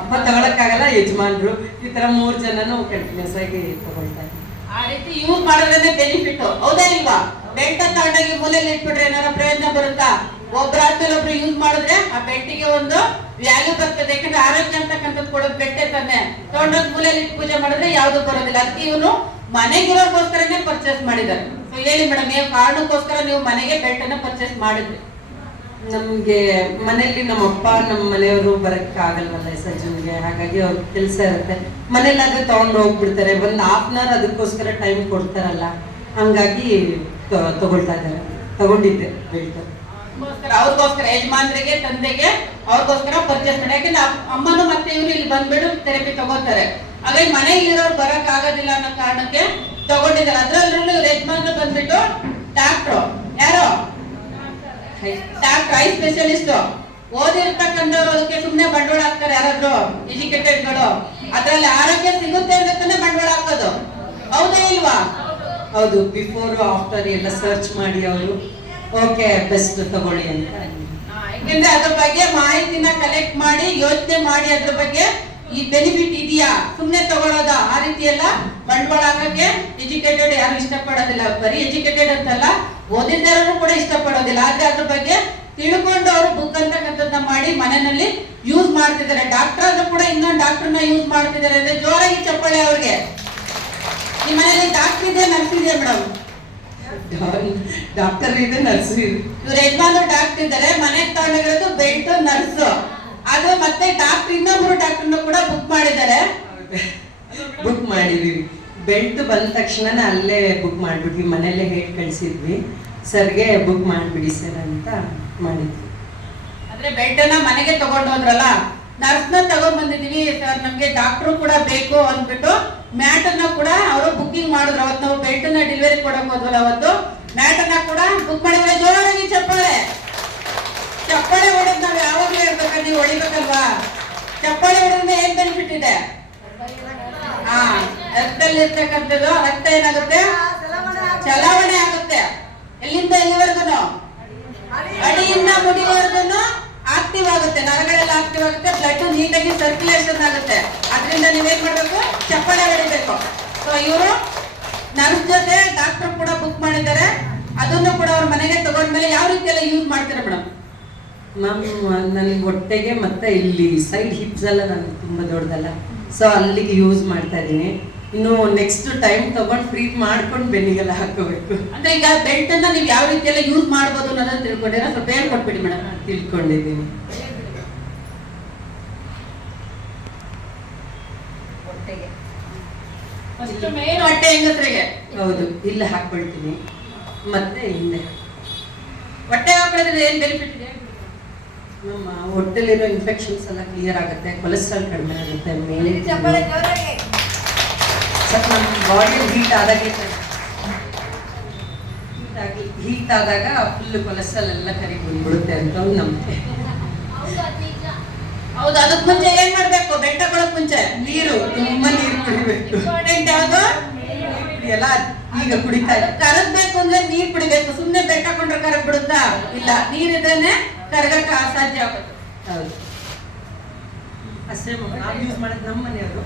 ಅಪ್ಪ ತಗೊಳಕ್ಕಾಗಲ್ಲ, ಯಜಮಾನ್ರು, ಈ ತರ 3 ಜನನು ಕಂಟಿನ್ಯೂಸ್ ಆಗಿ ತಗೊಳ್ತಾ ಇದ್ದೀವಿ. ಆ ರೀತಿ ಯೂಸ್ ಮಾಡೋದ್ರಿಂದ ಬೆನಿಫಿಟ್, ಹೌದಾ ಇಲ್ವಾ? ಬೆಲ್ಟ್ ಅಂತ ತಗೊಂಡಾಗಿ ಮೂಲೆಯಲ್ಲಿ ಇಟ್ಬಿಟ್ರೆ ಏನಾರ ಪ್ರಯೋಜನ ಬರುತ್ತಾ? ಒಬ್ರಾದ್ಮೇಲೆ ಒಬ್ರು ಯೂಸ್ ಮಾಡಿದ್ರೆ ಆ ಬೆಲ್ಟಿಗೆ ಒಂದು ವ್ಯಾಲ್ಯೂ ಬರ್ತದೆ. ಯಾಕಂದ್ರೆ ಆರೋಗ್ಯ ಅಂತಕ್ಕಂಥದ್ದು ಕೊಡೋದು ಬೆಟ್ಟೆ ತಾನೆ. ತಗೊಂಡೋಗಿ ಮೂಲೆಯಲ್ಲಿ ಇಟ್ಟು ಪೂಜೆ ಮಾಡಿದ್ರೆ ಯಾವ್ದು ಬರೋದಿಲ್ಲ. ಅದಕ್ಕೆ ಇವನು ಮನೆಗಿರೋರ್ಗೋಸ್ಕರನೇ ಪರ್ಚೇಸ್ ಮಾಡಿದ್ದಾರೆ. ಸೊ ಹೇಳಿ ಮೇಡಮ್, ಯಾವ ಕಾರಣಕ್ಕೋಸ್ಕರ ನೀವು ಮನೆಗೆ ಬೆಲ್ಟ್ ಅನ್ನ ಪರ್ಚೇಸ್ ಮಾಡಿದ್ರಿ? ನಮ್ಗೆ ಮನೆಯಲ್ಲಿ ನಮ್ಮಪ್ಪ ನಮ್ಮ ಮನೆಯವರು ಬರಕ್ ಆಗಲ್ವಲ್ಲ ಸಜ್ಜನ್ಗೆ, ಹಾಗಾಗಿ ಅವ್ರ ಕೆಲಸ ಇರುತ್ತೆ. ಮನೇಲಾದ್ರೆ ತಗೊಂಡು ಹೋಗ್ಬಿಡ್ತಾರೆ, ಒಂದ್ ಹಾಫ್ ಅನ್ ಅವರ್ ಅದಕ್ಕೋಸ್ಕರ ಟೈಮ್ ಕೊಡ್ತಾರಲ್ಲ, ಹಂಗಾಗಿ ತಗೊಂಡಿದ್ದೆ ಬೆಲ್ಟ್. ಅವ್ರಿಗೋಸ್ಕರ ಯಜಮಾನ್ರಿಗೆ ತಂದೆಗೆ ಅವ್ರಿಗೋಸ್ಕರ ಪರ್ಚೇಸ್ ಮಾಡಿ, ಯಾಕಂದ್ರೆ ಅಮ್ಮನು ಮತ್ತೆ ಇವ್ರು ಇಲ್ಲಿ ಬಂದ್ಬಿಟ್ಟು ಥೆರಪಿ ತಗೋತಾರೆ. ಹಾಗಾಗಿ ಮನೆಗೆ ಇರೋರು ಬರಕ್ ಆಗೋದಿಲ್ಲ ಅನ್ನೋ ಕಾರಣಕ್ಕೆ ತಗೊಂಡಿದ್ದಾರೆ. ಅದ್ರಲ್ಲೂ ಇವ್ರ ಯಜಮಾನ್ರು ಬಂದ್ಬಿಟ್ಟು ಡಾಕ್ಟ್ರು, ಯಾರು ಡಾಕ್ಟರ್, ಐ ಸ್ಪೆಷಲಿಸ್ಟ್. ಓದಿರ್ತಕ್ಕಂಥವ್ರು ಅದಕ್ಕೆ ಸುಮ್ನೆ ಬಂಡವಾಳ ಹಾಕ್ತಾರೆ, ಯಾರಾದ್ರೂ ಎಜುಕೇಟೆಡ್ಗಳು. ಅದ್ರಲ್ಲಿ ಆರೋಗ್ಯ ಸಿಗುತ್ತೆ ಅಂತಾನೆ ಬಂಡವಾಳ ಹಾಕೋದು, ಹೌದಾ ಇಲ್ವಾ? ಹೌದು. ಬಿಫೋರ್ ಆಫ್ಟರ್ ಎಲ್ಲ ಸರ್ಚ್ ಮಾಡಿ ಅವರು ಓಕೆ ಬೆಸ್ಟ್ ತಗೊಳ್ಳಿ ಅಂತ. ಯಾಕಂದ್ರೆ ಅದ್ರ ಬಗ್ಗೆ ಮಾಹಿತಿನ ಕಲೆಕ್ಟ್ ಮಾಡಿ ಯೋಚನೆ ಮಾಡಿ ಅದ್ರ ಬಗ್ಗೆ ಈ ಬೆನಿಫಿಟ್ ಇದೆಯಾ, ಸುಮ್ನೆ ತಗೊಳ್ಳೋದ, ಆ ರೀತಿ ಎಲ್ಲ ಬಂಡವಾಳ ಹಾಕಕ್ಕೆ ಎಜುಕೇಟೆಡ್ ಯಾರು ಇಷ್ಟಪಡೋದಿಲ್ಲ. ಬರೀ ಎಜುಕೇಟೆಡ್ ಅಂತಲ್ಲ, ಓದಿದ್ದವರು ಕೂಡ ಇಷ್ಟಪಡೋದಿಲ್ಲ. ಆದ್ರೆ ಅದ್ರ ಬಗ್ಗೆ ತಿಳ್ಕೊಂಡು ಅವರು ಬುಕ್ ಅಂತಕ್ಕಂಥದ್ದನ್ನ ಮಾಡಿ ಮನೆಯಲ್ಲಿ ಯೂಸ್ ಮಾಡ್ತಿದ್ದಾರೆ. ಡಾಕ್ಟರ್ ಆದ್ರೂ ಕೂಡ ಇನ್ನೊಂದು ಡಾಕ್ಟರ್ನ ಯೂಸ್ ಮಾಡ್ತಿದ್ದಾರೆ ಅಂದ್ರೆ ಜೋರಾಗಿ ಚಪ್ಪಾಳೆ ಅವ್ರಿಗೆ. ನಿಮ್ಮ ಮನೇಲಿ ಡಾಕ್ಟರ್ ಇದೆ, ನರ್ಸ್ ಇದೆ ಮೇಡಮ್? ಡಾಕ್ಟರ್ ಇದೆ, ನರ್ಸ್ ಇದೆ. ಇವ್ರ ಯಜಮಾನ ಡಾಕ್ಟರ್ ಇದ್ದಾರೆ, ಮನೆಗೆ ತಗೊಂಡಿರೋದು ಬೆಲ್ಟ್, ನರ್ಸ್. ಅದು ಮತ್ತೆ ಡಾಕ್ಟರ್ ಇನ್ನೊಬ್ರು ಡಾಕ್ಟರ್ನ ಕೂಡ ಬುಕ್ ಮಾಡಿದ್ದಾರೆ. ಬುಕ್ ಮಾಡಿದ್ವಿ. ಬೆಲ್ಟ್ ಬಂದ ತಕ್ಷಣ ಅಲ್ಲೇ ಬುಕ್ ಮಾಡ್ಬಿಟ್ವಿ, ಮನೆಯಲ್ಲೇ ಹೇಳಿ ಕಳ್ಸಿದ್ವಿ ಸರ್ಗೆ, ಬುಕ್ ಮಾಡ್ಬಿಡಿ ಸರ್ ಅಂತ ಮಾಡಿದ್ವಿ. ಅಂದ್ರೆ ಬೆಲ್ಟ್ ಅನ್ನ ಮನೆಗೆ ತಗೊಂಡು ಹೋದ್ರಲ್ಲ, ನರ್ಸ್ ನ ತಗೊಂಡ್ ಬಂದಿದೀವಿ ಸರ್, ನಮ್ಗೆ ಡಾಕ್ಟರ್ ಕೂಡ ಬೇಕು ಅಂದ್ಬಿಟ್ಟು ಮ್ಯಾಟ್ ಅನ್ನ ಕೂಡ ಅವರು ಬುಕ್ಕಿಂಗ್ ಮಾಡಿದ್ರು. ಅವತ್ತು ನಾವು ಬೆಲ್ಟ್ ನ ಡೆಲಿವರಿ ಕೊಡಕ್ ಹೋದ್ವಲ್ಲ, ಅವತ್ತು ಮ್ಯಾಟ್ ಅನ್ನ ಕೂಡ ಬುಕ್ ಮಾಡಿದ್ರೆ ಜೋರಾಗಿ ಚಪ್ಪಾಳೆ. ಚಪ್ಪಾಳೆ ಹೊಡೆದ್ ನಾವ್ ಯಾವಾಗ್ಲೂ ಹೇಳ್ಬೇಕ, ನೀವು ಹೊಡಿಬೇಕಲ್ವಾ? ಚಪ್ಪಾಳೆ ಹೊಡೆದ್ರೆ ಏನ್ ಬೆನಿಫಿಟ್ ಇದೆ? ಹಾ, ರಕ್ತದಲ್ಲಿ ಇರ್ತಕ್ಕಂಥದ್ದು ರಕ್ತ ಏನಾಗುತ್ತೆ, ಚಲಾವಣೆ ಆಗುತ್ತೆ. ಎಲ್ಲಿಂದ ಎಲ್ಲಿವರೆಗೂ? ಅಡಿಯಿಂದ ಮುಡಿವರೆಗೂ ಆಕ್ಟಿವ್ ಆಗುತ್ತೆ, ನರಗಳೆಲ್ಲ ಆಕ್ಟಿವ್ ಆಗುತ್ತೆ, ಬ್ಲಡ್ ನೀಟಾಗಿ ಸರ್ಕ್ಯುಲೇಷನ್ ಆಗುತ್ತೆ. ಅದರಿಂದ ನೀವೇನ್ ಮಾಡ್ಬೇಕು, ಚಪ್ಪಾಳೆ ಹೊಡಿಬೇಕು. ಸೊ ಇವರು ನರ್ಸ್ ಜೊತೆ ಡಾಕ್ಟರ್ ಕೂಡ ಬುಕ್ ಮಾಡಿದ್ದಾರೆ. ಅದನ್ನು ಕೂಡ ಅವ್ರ ಮನೆಗೆ ತಗೊಂಡ್ಮೇಲೆ ಯಾವ ರೀತಿ ಎಲ್ಲ ಯೂಸ್ ಮಾಡ್ತಾರೆ ಮೇಡಮ್? ನನಗೆ ಹೊಟ್ಟೆಗೆ ಮತ್ತೆ ಇಲ್ಲಿ ಸೈಡ್ ಹಿಪ್ಸ್ ಎಲ್ಲ ನನಗೆ ತುಂಬ ದೊಡ್ಡದಲ್ಲ, ಸೊ ಅಲ್ಲಿಗೆ ಯೂಸ್ ಮಾಡ್ತಾ ಇದ್ದೀನಿ. ಇನ್ನು ನೆಕ್ಸ್ಟ್ ಟೈಮ್ ತಗೊಂಡು ಫ್ರೀ ಮಾಡ್ಕೊಂಡು ಬೆನ್ನಿಗೆಲ್ಲ ಹಾಕೋಬೇಕು. ಅಂದ್ರೆ ಈಗ ಬೆಲ್ಟ್ ಅನ್ನ ನೀವು ಯಾವ ರೀತಿ ಎಲ್ಲ ಯೂಸ್ ಮಾಡ್ಬೋದು ಅನ್ನೋದನ್ನ ತಿಳ್ಕೊಂಡಿರ, ಸ್ವಲ್ಪ ಹೇಳ್ಕೊಟ್ಬಿಡಿ ಮೇಡಮ್. ತಿಳ್ಕೊಂಡಿದ್ದೀನಿ. ಮೇನ್ ಹೊಟ್ಟೆ ಹೆಂಗಸ್ರಿಗೆ. ಹೌದು, ಇಲ್ಲಿ ಹಾಕೊಳ್ತೀನಿ, ಮತ್ತೆ ಹಿಂದೆ. ಹೊಟ್ಟೆ ಹಾಕೊಳ್ಳೋದ್ರಿಂದ ಏನ್ ಬೆನಿಫಿಟ್ ಇದೆ? ನಮ್ಮ ಹೊಟ್ಟೆಲಿರೋ ಇನ್ಫೆಕ್ಷನ್ಸ್ ಎಲ್ಲ ಕ್ಲಿಯರ್ ಆಗುತ್ತೆ, ಕೊಲೆಸ್ಟ್ರಾಲ್ ಕಡಿಮೆ ಆಗುತ್ತೆ, ಮೇಲೆ ನಮ್ಮ ಬಾಡಿ ಹೀಟ್ ಆದಾಗ ಫುಲ್ ಕೊಲೆಸ್ಟ್ರಾಲ್ ಎಲ್ಲ ಕರಿಗೆ ಬಂದ್ಬಿಡುತ್ತೆ ಅಂತ ಒಂದು ನಂಬಿಕೆ. ಹೌದು, ಅದಕ್ಕೆ ಮುಂಚೆ ಏನ್ ಮಾಡ್ಬೇಕು? ಬೆಟ್ಟ ಕೊಡಕ್ ಮುಂಚೆ ನೀರು, ತುಂಬಾ ನೀರು ಕುಡಿಬೇಕು. ಯಾವ್ದು ಎಲ್ಲ ಈಗ ಕುಡಿತಾ ಇದೆ. ಕರಗ್ಬೇಕು ಅಂದ್ರೆ ನೀರ್ ಕುಡಿಬೇಕು. ಸುಮ್ನೆ ಬೆಟ್ಟ ಕೊಂಡ್ರೆ ಕರಗ್ ಬಿಡುತ್ತಾ? ಇಲ್ಲ, ನೀರಿದ್ರೇನೆ ಕರಗಕ್ಕ ಅಸಾಧ್ಯ ಆಗುತ್ತೆ. ಹೌದು, ಅಷ್ಟೇ ನಾವು ಯೂಸ್ ಮಾಡೋದು. ನಮ್ಮ ಮನೆಯವರು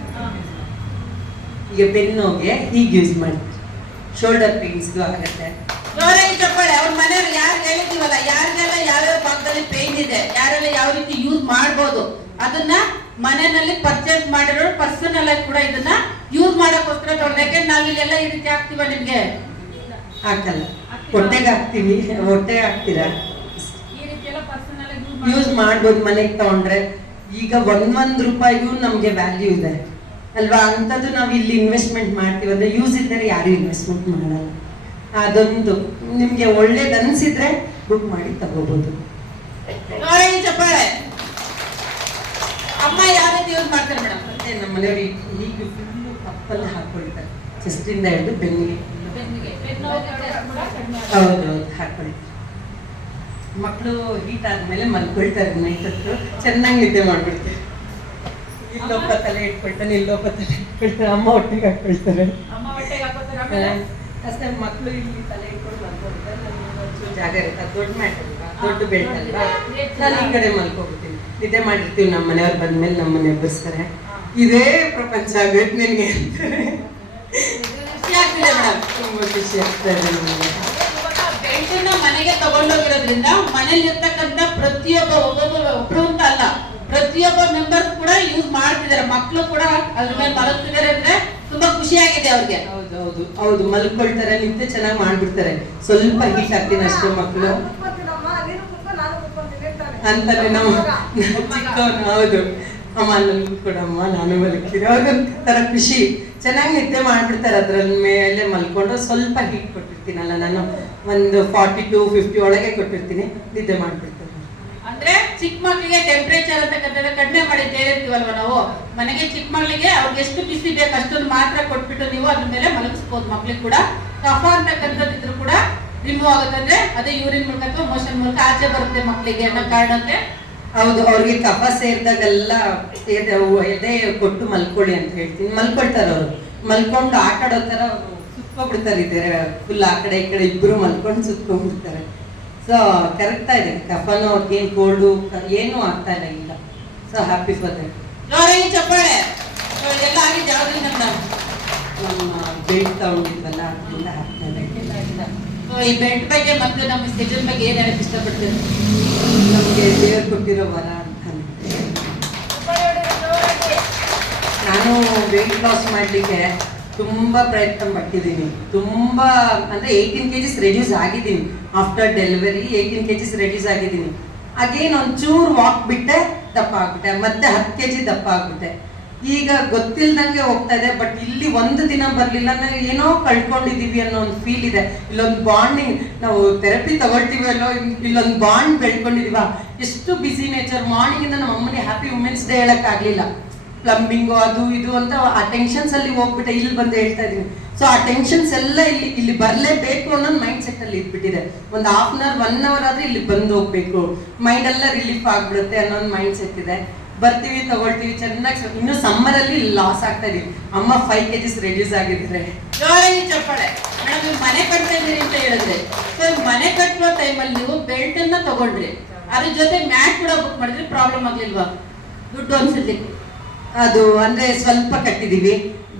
ಈಗ ಬೆನ್ನೋಗೆ ಹೀಗೆ ಯೂಸ್ ಮಾಡ್ತಾರೆ, ಶೋಲ್ಡರ್ ಪೇನ್ಸ್ಗೂ ಆಗುತ್ತೆ. ಜೋರಾಗಿ ಚಪ್ಪಾಳೆ. ಅವ್ರ ಮನೆಯವ್ರು ಯಾರು ಹೇಳಿದೀವಲ್ಲ, ಯಾರಿಗೆಲ್ಲ ಯಾವ್ಯಾವ ಭಾಗದಲ್ಲಿ ಪೇನ್ ಇದೆ, ಯಾರೆಲ್ಲ ಯಾವ ರೀತಿ ಯೂಸ್ ಮಾಡ್ಬೋದು, ಅದನ್ನ ಮನೆಯಲ್ಲಿ ಪರ್ಚೇಸ್ ಮಾಡಿರೋ ಪರ್ಸನಲ್ ಆಗಿ ಕೂಡ ಇದನ್ನ ಯೂಸ್ ಮಾಡಕ್ಕೋಸ್ಕರ ತಗೊಂಡು. ಯಾಕೆಂದ್ರೆ ನಾವು ಇಲ್ಲೆಲ್ಲ ಈ ರೀತಿ ಆಗ್ತೀವ? ನಿಮ್ಗೆ ಹಾಕಲ್ಲ, ಹೊಟ್ಟೆಗೆ ಹಾಕ್ತಿವಿ. ಹೊಟ್ಟೆಗೆ ಹಾಕ್ತೀರಾ? ಈ ರೀತಿ ಎಲ್ಲ ಪರ್ಸನಲ್ ಆಗಿ ಯೂಸ್ ಮಾಡ್ಬೋದು. ಮನೆಗೆ ತಗೊಂಡ್ರೆ ಈಗ ಒಂದೊಂದು ರೂಪಾಯಿಗೂ ನಮ್ಗೆ ವ್ಯಾಲ್ಯೂ ಇದೆ ಅಲ್ವಾ? ಅಂಥದ್ದು ನಾವು ಇಲ್ಲಿ ಇನ್ವೆಸ್ಟ್ಮೆಂಟ್ ಮಾಡ್ತೀವಿ ಅಂದ್ರೆ ಯೂಸ್ ಇದ್ದರೆ ಯಾರು ಇನ್ವೆಸ್ಟ್ಮೆಂಟ್ ಮಾಡಲ್ಲ. ಅದೊಂದು ನಿಮ್ಗೆ ಒಳ್ಳೇದು ಅನ್ಸಿದ್ರೆ ಬುಕ್ ಮಾಡಿ ತಗೋಬಹುದು. ಚಪ್ಪಾಳೆ. ಅಮ್ಮ ಯಾವ ರೀತಿ ಯೂಸ್ ಮಾಡ್ತಾರೆ ಮೇಡಮ್? ಮತ್ತೆ ನಮ್ಮ ಮನೆಯವರು ಹೀಗೆ ಫುಲ್ಲು ಕಪ್ಪಲ್ಲಿ ಹಾಕೊಳ್ತಾರೆ, ಚೆಸ್ಟಿಂದ ಹಿಡಿದು ಬೆನ್ನಿಗೆ. ಹೌದೌದು, ಹಾಕೊಳ್ಳಿ. ಮಕ್ಕಳು ಹೀಟ್ ಆದ್ಮೇಲೆ ಮಲ್ಕೊಳ್ತಾರೆ, ನೈಟ್ ಹೊತ್ತು ಚೆನ್ನಾಗಿ ನಿದ್ದೆ ಮಾಡ್ಬಿಡ್ತಾರೆ. ಇಲ್ಲೊಬ್ಬ ತಲೆ ಇಟ್ಕೊಳ್ತಾನೆ, ಇಲ್ಲೊಬ್ಬ ತಲೆ ಇಟ್ಕೊಳ್ತಾರೆ, ಅಮ್ಮ ಹೊಟ್ಟೆಗೆ ಹಾಕೊಳ್ತಾರೆ. ಅಷ್ಟೇ, ಮಕ್ಕಳು ಇಲ್ಲಿ ತಲೆ ಇಟ್ಕೊಂಡು ಮಲ್ಕೊಳ್ತಾರೆ. ನನಗೆ ಜಾಗ ಇರುತ್ತೆ, ದೊಡ್ಡ ಮ್ಯಾಟ್ ಅಲ್ವಾ, ದೊಡ್ಡ ಬೆಲ್ಟ್ ಅಲ್ವಾ, ನಾನು ಈ ಕಡೆ ಮಲ್ಕೋಗ್ತೀನಿ. ನಿದ್ದೆ ಮಾಡಿರ್ತೀವಿ. ನಮ್ಮ ಮನೆಯವ್ರು ಬಂದ್ಮೇಲೆ ನಮ್ಮನ್ನ ಎಬ್ಬರಿಸ್ತಾರೆ. ಇದೇ ಪ್ರಪಂಚ ಆಗುತ್ತೆ ನಿನಗೆ ಅಂತಾರೆ. ಖುಷಿ ಆಗ್ತಿದೆ ಮೇಡಮ್, ತುಂಬ ಖುಷಿ ಆಗ್ತಾ ಇದೆ ನನಗೆ. ಬೆಲ್ಟನ್ನ ಮನೆಗೆ ತಗೊಂಡೋಗಿರೋದ್ರಿಂದ ಮನೇಲಿ ಇರ್ತಕ್ಕಂಥ ಪ್ರತಿಯೊಬ್ಬ ಒಬ್ರು ಅಂತ ಅಲ್ಲ, ಪ್ರತಿಯೊಬ್ಬ ಮೆಂಬರ್ಸ್ ಕೂಡ ಯೂಸ್ ಮಾಡ್ತಿದ್ದಾರೆ. ಮಕ್ಕಳು ಕೂಡ ಅದ್ರ ಮೇಲೆ ಮಲಗ್ತಿದ್ದಾರೆ ಅಂದ್ರೆ ತುಂಬಾ ಖುಷಿಯಾಗಿದೆ ಅವ್ರಿಗೆ. ಹೌದು ಹೌದು ಹೌದು, ಮಲ್ಕೊಳ್ತಾರೆ, ನಿದ್ದೆ ಚೆನ್ನಾಗಿ ಮಾಡ್ಬಿಡ್ತಾರೆ. ಸ್ವಲ್ಪ ಹೀಟ್ ಆಗ್ತೀನಿ ಅಷ್ಟೇ ಮಕ್ಕಳು. ಅಂತಾನೆ ನಾವು ಚಿಕ್ಕವನು. ಹೌದು, ಅಮ್ಮ ನನ್ಗೂ ಕೊಡಮ್ಮ, ನಾನು ಮಲಗ್ತೀನಿ. ಅವ್ರಿಗೊಂಥರ ಖುಷಿ. ಚೆನ್ನಾಗಿ ನಿದ್ದೆ ಮಾಡ್ಬಿಡ್ತಾರೆ. ಅದ್ರಲ್ಲಿ ಮೇಲೆ ಮಲ್ಕೊಂಡು ಸ್ವಲ್ಪ ಹೀಟ್ ಕೊಟ್ಟಿರ್ತೀನಲ್ಲ ನಾನು, ಒಂದು 42-50 ಒಳಗೆ ಕೊಟ್ಟಿರ್ತೀನಿ, ನಿದ್ದೆ ಮಾಡ್ಬಿಡ್ತಾರೆ. ಅಂದ್ರೆ ಚಿಕ್ಕ ಮಕ್ಕಳಿಗೆ ಟೆಂಪರೇಚರ್ ಅಂತಕ್ಕಂಥದ್ದು ಕಡಿಮೆ ಮಾಡಿ ಹೇಳಿರ್ತೀವಲ್ವ ನಾವು. ಮನೆಗೆ ಚಿಕ್ಕ ಮಕ್ಕಳಿಗೆ ಅವ್ರಿಗೆ ಎಷ್ಟು ಬಿಸಿ ಬೇಕು ಅಷ್ಟೊಂದು ಮಾತ್ರ ಕೊಟ್ಬಿಟ್ಟು ನೀವು ಅದ್ರ ಮೇಲೆ ಮಲಗಿಸ್ಬೋದು. ಮಕ್ಳಿಗೆ ಕೂಡ ಕಫ ಅಂತಕ್ಕಂಥದ್ದು ಇದ್ರು ಕೂಡ ರಿಮೂವ್ ಆಗುತ್ತೆ. ಅಂದ್ರೆ ಅದೇ ಯೂರಿನ್ ಮೂಲಕ ಅಥವಾ ಮೋಷನ್ ಮೂಲಕ ಆಚೆ ಬರುತ್ತೆ ಮಕ್ಕಳಿಗೆ ಅನ್ನೋ ಕಾರಣಕ್ಕೆ. ಹೌದು, ಅವ್ರಿಗೆ ಕಫ ಸೇರಿದಾಗೆಲ್ಲ ಎದೆ ಕೊಟ್ಟು ಮಲ್ಕೊಳ್ಳಿ ಅಂತ ಹೇಳ್ತೀನಿ. ಮಲ್ಕೊಳ್ತಾರೆ ಅವರು. ಮಲ್ಕೊಂಡು ಆಟ ಆಡೋ ಥರ ಸುತ್ಕೊಂಡ್ಬಿಡ್ತಾರೆ. ಇದ್ದಾರೆ ಫುಲ್ ಆ ಕಡೆ ಈ ಕಡೆ ಇಬ್ರು ಮಲ್ಕೊಂಡು ಸುತ್ಕೊಂಡ್ಬಿಡ್ತಾರೆ. ಸೊ ಕರೆಕ್ಟಾ ಇದೆ. ಕಫನೂ ಅವ್ರಿಗೇನು ಕೋಲ್ಡು ಏನೂ ಆಗ್ತಾ ಇಲ್ಲ ಈಗ. So happy for that. ಜೋರಾಗಿ ಚಪ್ಪಾಳೆ. ಎಲ್ಲ ಆಗಿದ್ದು ಯಾವ್ದ್ರಿಂದ ಮೇಡಮ್? ನಮ್ಮ ಬೆಲ್ಟ್ ತಗೊಂಡಿದ್ವಲ್ಲ ಅದರಿಂದ ಆಗ್ತಾ ಇದೆ. ಈ ಬೆಲ್ಟ್ ಬಗ್ಗೆ ಮತ್ತೆ ನಮ್ಮ ಸ್ಕೆಜಲ್ ಬಗ್ಗೆ ಏನ್ ಹೇಳಕ್ ಇಷ್ಟಪಡ್ತೀವಿ? ನಮಗೆ ದೇವ್ರು ಕೊಟ್ಟಿರೋ ವರ ಅಂತ. ನಾನು ವೆಯ್ಟ್ ಲಾಸ್ ಮಾಡಲಿಕ್ಕೆ ತುಂಬ ಪ್ರಯತ್ನ ಪಟ್ಟಿದ್ದೀನಿ. ತುಂಬ ಅಂದರೆ 18 kgs ರೆಡ್ಯೂಸ್ ಆಗಿದ್ದೀನಿ. ಆಫ್ಟರ್ ಡೆಲಿವರಿ 18 kgs ರೆಡ್ಯೂಸ್ ಆಗಿದ್ದೀನಿ. ಅಗೇನ್ ಒಂಚೂರು ವಾಕ್ ಬಿಟ್ಟೆ, ದಪ್ಪ ಆಗ್ಬಿಟ್ಟೆ. ಮತ್ತೆ 10 kg ದಪ್ಪ ಆಗ್ಬಿಟ್ಟೆ. ಈಗ ಗೊತ್ತಿಲ್ದಂಗೆ ಹೋಗ್ತಾ ಇದೆ. ಬಟ್ ಇಲ್ಲಿ ಒಂದು ದಿನ ಬರಲಿಲ್ಲ, ನಾವು ಏನೋ ಕಳ್ಕೊಂಡಿದೀವಿ ಅನ್ನೋ ಒಂದು ಫೀಲ್ ಇದೆ. ಇಲ್ಲೊಂದು ಬಾಂಡಿಂಗ್, ನಾವು ಥೆರಪಿ ತಗೊಳ್ತೀವಲ್ಲೋ, ಇಲ್ಲೊಂದು ಬಾಂಡ್ ಬೆಳ್ಕೊಂಡಿದೀವ. ಎಷ್ಟು ಬಿಸಿ ನೇಚರ್. ಮಾರ್ನಿಂಗಿಂದ ನಮ್ಮ ಅಮ್ಮನಿಗೆ ಹ್ಯಾಪಿ ವುಮೆನ್ಸ್ ಡೇ ಹೇಳೋಕ್ಕಾಗಲಿಲ್ಲ. ಪ್ಲಂಬಿಂಗು ಅದು ಇದು ಅಂತ ಆ ಟೆನ್ಷನ್ಸ್ ಅಲ್ಲಿ ಹೋಗ್ಬಿಟ್ಟೆ. ಇಲ್ಲಿ ಬಂದು ಹೇಳ್ತಾ ಇದೀನಿ. ಸೊ ಆ ಟೆನ್ಷನ್ಸ್ ಎಲ್ಲ ಇಲ್ಲಿ ಬರಲೇಬೇಕು ಅನ್ನೋದು ಮೈಂಡ್ ಸೆಟ್ ಅಲ್ಲಿ ಇದ್ಬಿಟ್ಟಿದೆ. ಒಂದು 1/2 hour 1 hour ಆದ್ರೆ ಇಲ್ಲಿ ಬಂದು ಹೋಗ್ಬೇಕು, ಮೈಂಡ್ ಎಲ್ಲ ರಿಲೀಫ್ ಆಗ್ಬಿಡುತ್ತೆ ಅನ್ನೋ ಮೈಂಡ್ ಸೆಟ್ ಇದೆ. ಬರ್ತೀವಿ, ತಗೊಳ್ತೀವಿ, ಚೆನ್ನಾಗಿ. ಇನ್ನು ಸಮ್ಮರ್ ಅಲ್ಲಿ ಲಾಸ್ ಆಗ್ತಾ ಇದೀವಿ. ಅಮ್ಮ 5 kgs ರೆಡ್ಯೂಸ್ ಆಗಿದ್ರೆ. ಜೋರಾಗಿ ಚಪ್ಪಾಳೆ. ಮೇಡಮ್, ನೀವು ಮನೆ ಕಟ್ತಾ ಇದೀರಿ ಅಂತ ಹೇಳಿದ್ರೆ, ಸೊ ಮನೆ ಕಟ್ಟುವ ಟೈಮಲ್ಲಿ ನೀವು ಬೆಲ್ಟ್ ಅನ್ನ ತಗೊಂಡ್ರಿ, ಅದ್ರ ಜೊತೆ ಮ್ಯಾಟ್ ಕೂಡ ಬುಕ್ ಮಾಡಿದ್ರೆ ಪ್ರಾಬ್ಲಮ್ ಆಗ್ಲಿಲ್ವಾ? ದುಡ್ಡು ಅನ್ಸುತ್ತೆ. ಅದು ಅಂದ್ರೆ ಸ್ವಲ್ಪ ಕಟ್ಟಿದೀವಿ.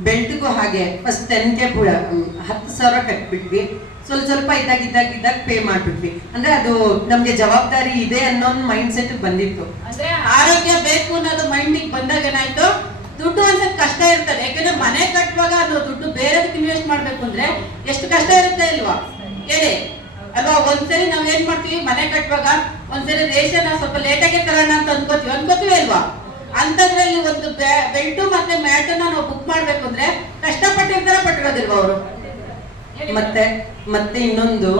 ಬೆಲ್ಟ್ಗೂ ಹಾಗೆ ಫಸ್ಟ್ 10K 10,000 ಕಟ್ಬಿಟ್ವಿ. ಸ್ವಲ್ಪ ಇದ್ದಾಗ ಪೇ ಮಾಡ್ಬಿಟ್ವಿ. ಅಂದ್ರೆ ಅದು ನಮ್ಗೆ ಜವಾಬ್ದಾರಿ ಇದೆ ಅನ್ನೋ ಮೈಂಡ್ ಸೆಟ್ ಬಂದಿತ್ತು. ಅಂದ್ರೆ ಆರೋಗ್ಯ ಬೇಕು ಅನ್ನೋದು ಮೈಂಡಿಗೆ ಬಂದಾಗ ಏನಾಯ್ತು, ದುಡ್ಡು ಅನ್ಸಕ್ ಕಷ್ಟ ಇರ್ತದೆ. ಯಾಕಂದ್ರೆ ಮನೆ ಕಟ್ಟುವಾಗ ಅದು ದುಡ್ಡು ಬೇರೆದಕ್ಕೆ ಇನ್ವೆಸ್ಟ್ ಮಾಡ್ಬೇಕು ಅಂದ್ರೆ ಎಷ್ಟು ಕಷ್ಟ ಇರುತ್ತೆ ಇಲ್ವಾ ಹೇಳಿ ಅಲ್ವಾ? ಒಂದ್ಸರಿ ನಾವ್ ಏನ್ ಮಾಡ್ತೀವಿ, ಮನೆ ಕಟ್ಟುವಾಗ ಒಂದ್ಸರಿ ರೇಷನ್ ಸ್ವಲ್ಪ ಲೇಟಾಗೆ ತರೋಣ ಅಂತ ಅನ್ಕೋತೀವಿ ಅಲ್ವಾ? ಅಂತದ್ರಲ್ಲಿ ಒಂದು ಬೆಲ್ಟು ಮತ್ತೆ ಮ್ಯಾಟ್ ಅನ್ನ ನಾವು ಬುಕ್ ಮಾಡ್ಬೇಕು ಅಂದ್ರೆ ಕಷ್ಟಪಟ್ಟಿರ್ತಾರ, ಪಟ್ಟಿರೋದಿಲ್ವಾ ಅವರು? ಮತ್ತೆ ಇನ್ನೊಂದು,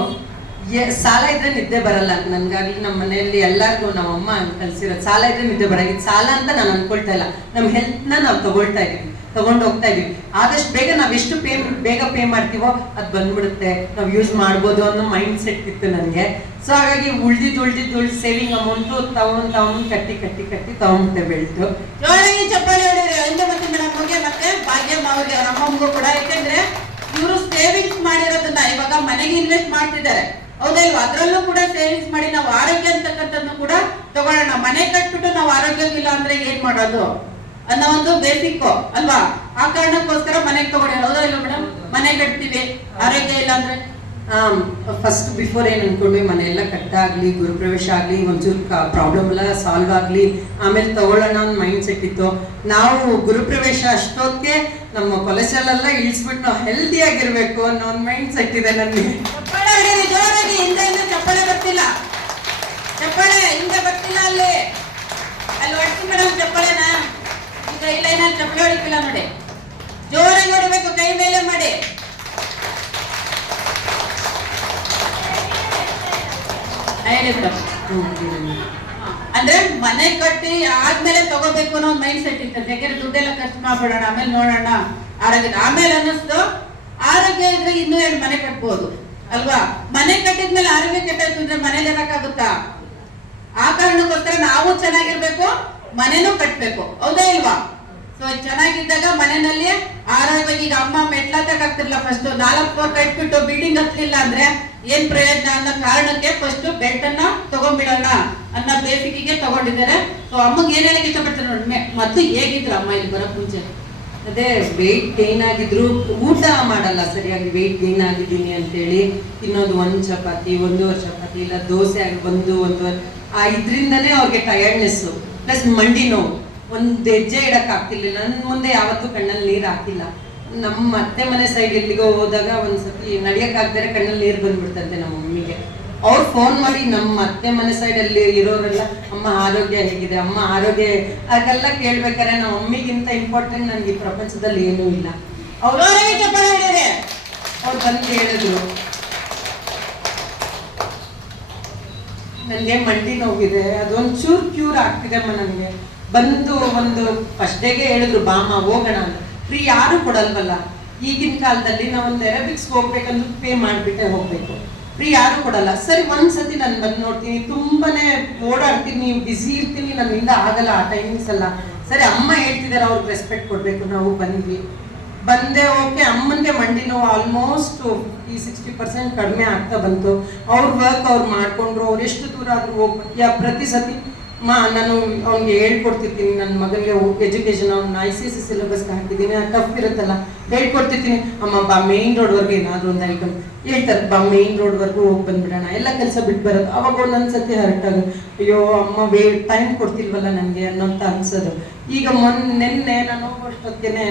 ಸಾಲ ಇದ್ರೆ ನಿದ್ದೆ ಬರಲ್ಲ. ನನ್ಗಾಗ್ಲಿ ನಮ್ಮ ಮನೆಯಲ್ಲಿ ಎಲ್ಲರಿಗೂ ನಮ್ಮ ಅಮ್ಮ ಕಲ್ಸಿರೋದು, ಸಾಲ ಇದ್ರೆ ನಿದ್ದೆ ಬರಲ್ಲ. ಸಾಲ ಅಂತ ನಾನು ಅನ್ಕೊಳ್ತಾ ಇಲ್ಲ. ನಮ್ಮ ಹೆಲ್ತ್ನ ನಾವು ತಗೊಂಡು ಹೋಗ್ತಾ ಇದೀವಿ. ಆದಷ್ಟು ಬೇಗ ನಾವ್ ಎಷ್ಟು ಬೇಗ ಪೇ ಮಾಡ್ತೀವೋ ಅದು ಬಂದ್ಬಿಡುತ್ತೆ, ನಾವು ಯೂಸ್ ಮಾಡ್ಬೋದು ಅನ್ನೋ ಮೈಂಡ್ ಸೆಟ್ ಇತ್ತು ನನಗೆ. ಸೊ ಹಾಗಾಗಿ ಉಳ್ದಿದ್ದು ಸೇವಿಂಗ್ ಅಮೌಂಟು ತಗೊಂಡು ಕಟ್ಟಿ ತಗೊಂಡ್ಬಿಟ್ಟೆ ಬೆಲ್ಟು. ಜೋರಾಗಿ ಚಪ್ಪಾಳೆ ಹೊಡೆಯಿರಿ. ಇಂದು ಮತ್ತೆ ನಮಗೆ ಮತ್ತೆ ಭಾಗ್ಯಮ್ಮ ಅವ್ರಿಗೆ, ಅವ್ರ ಅಮ್ಮಗೂ ಕೂಡ. ಯಾಕೆಂದ್ರೆ ಇವರು ಸೇವಿಂಗ್ಸ್ ಮಾಡಿರೋದನ್ನ ಇವಾಗ ಮನೆಗೆ ಇನ್ವೆಸ್ಟ್ ಮಾಡ್ತಿದ್ದಾರೆ, ಹೌದಲ್ವಾ? ಅದ್ರಲ್ಲೂ ಕೂಡ ಸೇವಿಂಗ್ಸ್ ಮಾಡಿ ನಾವು ಆರೋಗ್ಯ ಅಂತಕ್ಕಂಥದ್ದು ಕೂಡ ತಗೊಳ್ಳೋಣ. ಮನೆ ಕಟ್ಬಿಟ್ಟು ನಾವು ಆರೋಗ್ಯ ಇಲ್ಲ ಅಂದ್ರೆ ಏನ್ ಮಾಡೋದು ಅನ್ನೋ ಒಂದು ಬೇಸಿಕ್ ಅಲ್ವಾ? ಆ ಕಾರಣಕ್ಕೋಸ್ಕರ ಮನೆಗೆ ತಗೊಂಡಿರೋ, ಹೌದಾ ಇಲ್ಲ ಮೇಡಮ್? ಮನೆ ಕಟ್ತೀವಿ, ಆರೋಗ್ಯ ಇಲ್ಲ ಅಂದ್ರೆ ಫಸ್ಟ್ ಬಿಫೋರ್ ಏನ್ ಅನ್ಕೊಂಡ್ವಿ, ಮನೆಯೆಲ್ಲ ಕಟ್ಟಾಗ್ಲಿ, ಗುರುಪ್ರವೇಶ ಆಗ್ಲಿ, ಒಂಚೂರು ಪ್ರಾಬ್ಲಮ್ ಎಲ್ಲ ಸಾಲ್ವ್ ಆಗ್ಲಿ, ಆಮೇಲೆ ತಗೊಳ್ಳೋಣ ಒಂದು ಮೈಂಡ್ ಸೆಟ್ ಇತ್ತು. ನಾವು ಗುರುಪ್ರವೇಶ ಅಷ್ಟೊತ್ತಿಗೆ ನಮ್ಮ ಕೊಲೆಸ್ಟ್ರಾಲ್ ಎಲ್ಲ ಇಳಿಸ್ಬಿಟ್ಟು ನಾವು ಹೆಲ್ದಿ ಆಗಿರ್ಬೇಕು ಅನ್ನೋ ಒಂದು ಮೈಂಡ್ ಸೆಟ್ ಇದೆ ನನಗೆ. ಚಪ್ಪಾಳೆ ಹೊಡೀರಿ ಜೋರಾಗಿ. ಹಿಂದೆ ಚಪ್ಪಾಳೆ ಬರ್ತಿಲ್ಲ, ಚಪ್ಪಾಳೆ ಹಿಂದೆ ಬರ್ತಿಲ್ಲ. ಅಲ್ಲಿ ಹೊಡ್ತೀನಿ ಮೇಡಮ್ ಚಪ್ಪಾಳೆನ. ಈಗ ಇಲ್ಲ ಚಪ್ಪಾಳೆ ಹೊಡಿತಿಲ್ಲ ನೋಡಿ. ಜೋರಾಗಿ ಹೊಡಿಬೇಕು, ಕೈ ಮೇಲೆ ಮಾಡಿ. ಅಂದ್ರೆ ಮನೆ ಕಟ್ಟಿ ಆದ್ಮೇಲೆ ತಗೋಬೇಕು ಅನ್ನೋ ಮೈಂಡ್ ಸೆಟ್ ಇರ್ತದೆ. ಯಾಕಂದ್ರೆ ದುಡ್ಡೆಲ್ಲ ಖರ್ಚು ಮಾಡ್ಬಿಡೋಣ, ಆಮೇಲೆ ನೋಡೋಣ ಆರೋಗ್ಯ. ಆಮೇಲೆ ಅನ್ನಿಸ್ತು ಆರೋಗ್ಯ ಇದ್ರೆ ಇನ್ನೂ 2 ಮನೆ ಕಟ್ಬೋದು ಅಲ್ವಾ? ಮನೆ ಕಟ್ಟಿದ್ಮೇಲೆ ಆರೋಗ್ಯ ಕೆಟ್ಟಾಯ್ತು ಅಂದ್ರೆ ಮನೇಲಿ ಇರಕ್ಕಾಗುತ್ತಾ? ಆ ಕಾರಣಕ್ಕೋಸ್ಕರ ನಾವು ಚೆನ್ನಾಗಿರ್ಬೇಕು, ಮನೆನೂ ಕಟ್ಬೇಕು, ಹೌದಾ ಇಲ್ವಾ? ಸೊ ಚೆನ್ನಾಗಿದ್ದಾಗ ಮನೆಯಲ್ಲಿ ಆರೋಗ್ಯ. ಈಗ ಅಮ್ಮ ಮೆಟ್ಲತ್ತಾಗ್ತಿರ್ಲಿಲ್ಲ, ಫಸ್ಟ್ 4 floor ಕಟ್ಬಿಟ್ಟು ಬಿಲ್ಡಿಂಗ್ ಹತ್ತಲಿಲ್ಲ ಅಂದ್ರೆ ಏನ್ ಪ್ರಯೋಜನ ಅನ್ನೋ ಕಾರಣಕ್ಕೆ ಫಸ್ಟ್ ಬೆಲ್ಟ್ ಅನ್ನ ತಗೊಂಡ್ಬಿಡೋಣ ಅನ್ನೋ ಬೇಸಿಗೆ ತಗೊಂಡಿದ್ದಾರೆ. ಸೊ ಅಮ್ಮಗೆ ಏನ್ ಹೇಳಕ್ ಇಷ್ಟಪಡ್ತಾರೆ ನೋಡಿ. ಮೊದ್ಲು ಹೇಗಿದ್ರು ಅಮ್ಮ ಇಲ್ಲಿ ಬರೋಕ್ ಮುಂಚೆ? ಅದೇ ವೆಯ್ಟ್ ಗೇನ್ ಆಗಿದ್ರು, ಊಟ ಮಾಡಲ್ಲ ಸರಿಯಾಗಿ. ವೆಯ್ಟ್ ಗೇನ್ ಆಗಿದ್ದೀನಿ ಅಂತೇಳಿ ತಿನ್ನೋದು 1 ಚಪಾತಿ 1.5 ಚಪಾತಿ, ಇಲ್ಲ ದೋಸೆ ಆಗಿ 1 ಇದರಿಂದನೇ ಅವ್ರಿಗೆ ಟಯರ್ಡ್ನೆಸ್ಸು ಪ್ಲಸ್ ಮಂಡಿ ನೋವು. ಒಂದು ಹೆಜ್ಜೆ ಇಡಕ್ ಆಗ್ತಿರ್ಲಿಲ್ಲ. ನನ್ನ ಮುಂದೆ ಯಾವತ್ತೂ ಕಣ್ಣಲ್ಲಿ ನೀರು ಹಾಕಿಲ್ಲ. ನಮ್ಮ ಅತ್ತೆ ಮನೆ ಸೈಡ್ ಎಲ್ಲಿಗೋ ಹೋದಾಗ ಒಂದ್ಸತಿ ನಡಿಯಕ್ಕಾಗ್ದರೆ ಕಣ್ಣಲ್ಲಿ ನೀರು ಬಂದ್ಬಿಡ್ತಂತೆ ನಮ್ಮ ಮಮ್ಮಿಗೆ. ಅವ್ರು ಫೋನ್ ಮಾಡಿ ನಮ್ಮ ಅತ್ತೆ ಮನೆ ಸೈಡಲ್ಲಿ ಇರೋರೆಲ್ಲ ಅಮ್ಮ ಆರೋಗ್ಯ ಹೇಗಿದೆ, ಅಮ್ಮ ಆರೋಗ್ಯ ಅದೆಲ್ಲ ಕೇಳ್ಬೇಕಾದ್ರೆ ನಮ್ಮ ಮಮ್ಮಿಗಿಂತ ಇಂಪಾರ್ಟೆಂಟ್ ನನಗೆ ಈ ಪ್ರಪಂಚದಲ್ಲಿ ಏನೂ ಇಲ್ಲ. ಅವ್ರು ಬಂದು ಹೇಳಿದ್ರು, ನನಗೆ ಮಂಡಿ ನೋವಿದೆ, ಅದೊಂಚೂರು ಕ್ಯೂರ್ ಆಗ್ತಿದೆಮ್ಮ ನನಗೆ. ಬಂದು ಒಂದು ಫಸ್ಟ್ ಡೇಗೆ ಹೇಳಿದ್ರು ಬಾಮ ಹೋಗೋಣ ಅಂತ. ಫ್ರೀ ಯಾರು ಕೊಡಲ್ವಲ್ಲ ಈಗಿನ ಕಾಲದಲ್ಲಿ. ನಾವು ಒಂದು ಎರೋಬಿಕ್ಸ್ ಹೋಗ್ಬೇಕಂದ್ರೆ ಪೇ ಮಾಡಿಬಿಟ್ಟೆ ಹೋಗ್ಬೇಕು, ಫ್ರೀ ಯಾರು ಕೊಡಲ್ಲ. ಸರಿ ಒಂದ್ಸತಿ ನಾನು ಬಂದು ನೋಡ್ತೀನಿ, ತುಂಬಾನೇ ಓಡಾಡ್ತೀನಿ, ಬ್ಯುಸಿ ಇರ್ತೀನಿ, ನನ್ನಿಂದ ಆಗಲ್ಲ ಆ ಟೈಮಿಂಗ್ಸ್ ಎಲ್ಲ. ಸರಿ ಅಮ್ಮ ಹೇಳ್ತಿದ್ದಾರೆ, ಅವ್ರಿಗೆ ರೆಸ್ಪೆಕ್ಟ್ ಕೊಡಬೇಕು. ನಾವು ಬಂದೆ ಓಕೆ. ಅಮ್ಮನಿಗೆ ಮಂಡಿ ನೋವು ಆಲ್ಮೋಸ್ಟ್ 60% ಕಡಿಮೆ ಆಗ್ತಾ ಬಂತು. ಅವ್ರ ವರ್ಕ್ ಅವ್ರು ಮಾಡ್ಕೊಂಡ್ರು, ಅವ್ರು ಎಷ್ಟು ದೂರ ಆದ್ರೂ ಹೋಗ್ಬೇಕು. ಪ್ರತಿ ಸತಿ ನಾನು ಅವ್ನಿಗೆ ಹೇಳ್ಕೊಡ್ತಿರ್ತೀನಿ, ನನ್ನ ಮಗನಿಗೆ ಎಜುಕೇಶನ್ ಅವ್ನ ICSE ಸಿಲೆಬಸ್ಗೆ ಹಾಕಿದ್ದೀನಿ, ಟಫ್ ಇರುತ್ತಲ್ಲ, ಹೇಳ್ಕೊಡ್ತಿರ್ತೀನಿ. ಅಮ್ಮ ಬಾ ಮೇನ್ ರೋಡ್ವರೆಗೆ ಏನಾದ್ರು ಒಂದು ಐಟಮ್ ಹೇಳ್ತಾರೆ, ಬಾ ಮೇನ್ ರೋಡ್ವರೆಗೂ ಹೋಗಿ ಬಂದ್ಬಿಡೋಣ, ಎಲ್ಲ ಕೆಲಸ ಬಿಟ್ಟು ಬರೋದು. ಅವಾಗ ಒಂದೊಂದ್ಸತಿ ಹರ್ಟ್ ಆಗೋದು, ಅಯ್ಯೋ ಅಮ್ಮ ಟೈಮ್ ಕೊಡ್ತಿಲ್ವಲ್ಲ ನನಗೆ ಅನ್ನೋಂತ ಅನ್ಸೋದು. ಈಗ ನೆನ್ನೆ ನಾನು ಹೋಗೋಷ್ಟೊತ್ತಿಗೆ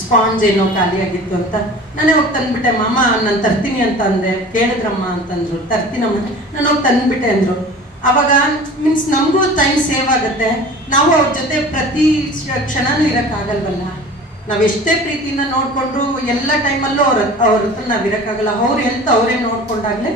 ಸ್ಪಾಂಜ್ ಏನೋ ಖಾಲಿ ಆಗಿತ್ತು ಅಂತ ನಾನೇ ಹೋಗಿ ತಂದ್ಬಿಟ್ಟೆ. ಮಾಮ ನಾನು ತರ್ತೀನಿ ಅಂತ ಅಂದೆ, ಕೇಳಿದ್ರಮ್ಮ ಅಂತಂದ್ರು, ತರ್ತೀನಮ್ಮ, ನಾನು ಹೋಗಿ ತಂದ್ಬಿಟ್ಟೆ ಅಂದ್ರು. ಅವಾಗ ಮೀನ್ಸ್ ನಮಗೂ ಟೈಮ್ ಸೇವ್ ಆಗುತ್ತೆ. ನಾವು ಅವ್ರ ಜೊತೆ ಪ್ರತಿ ಕ್ಷಣನೂ ಇರೋಕ್ಕಾಗಲ್ವಲ್ಲ. ನಾವು ಎಷ್ಟೇ ಪ್ರೀತಿಯಿಂದ ನೋಡ್ಕೊಂಡ್ರು ಎಲ್ಲ ಟೈಮಲ್ಲೂ ಅವ್ರ ಹತ್ರ ನಾವು ಇರೋಕ್ಕಾಗಲ್ಲ. ಅವ್ರ ಹೆಲ್ತ್ ಅವರೇ ನೋಡ್ಕೊಂಡಾಗ್ಲೇ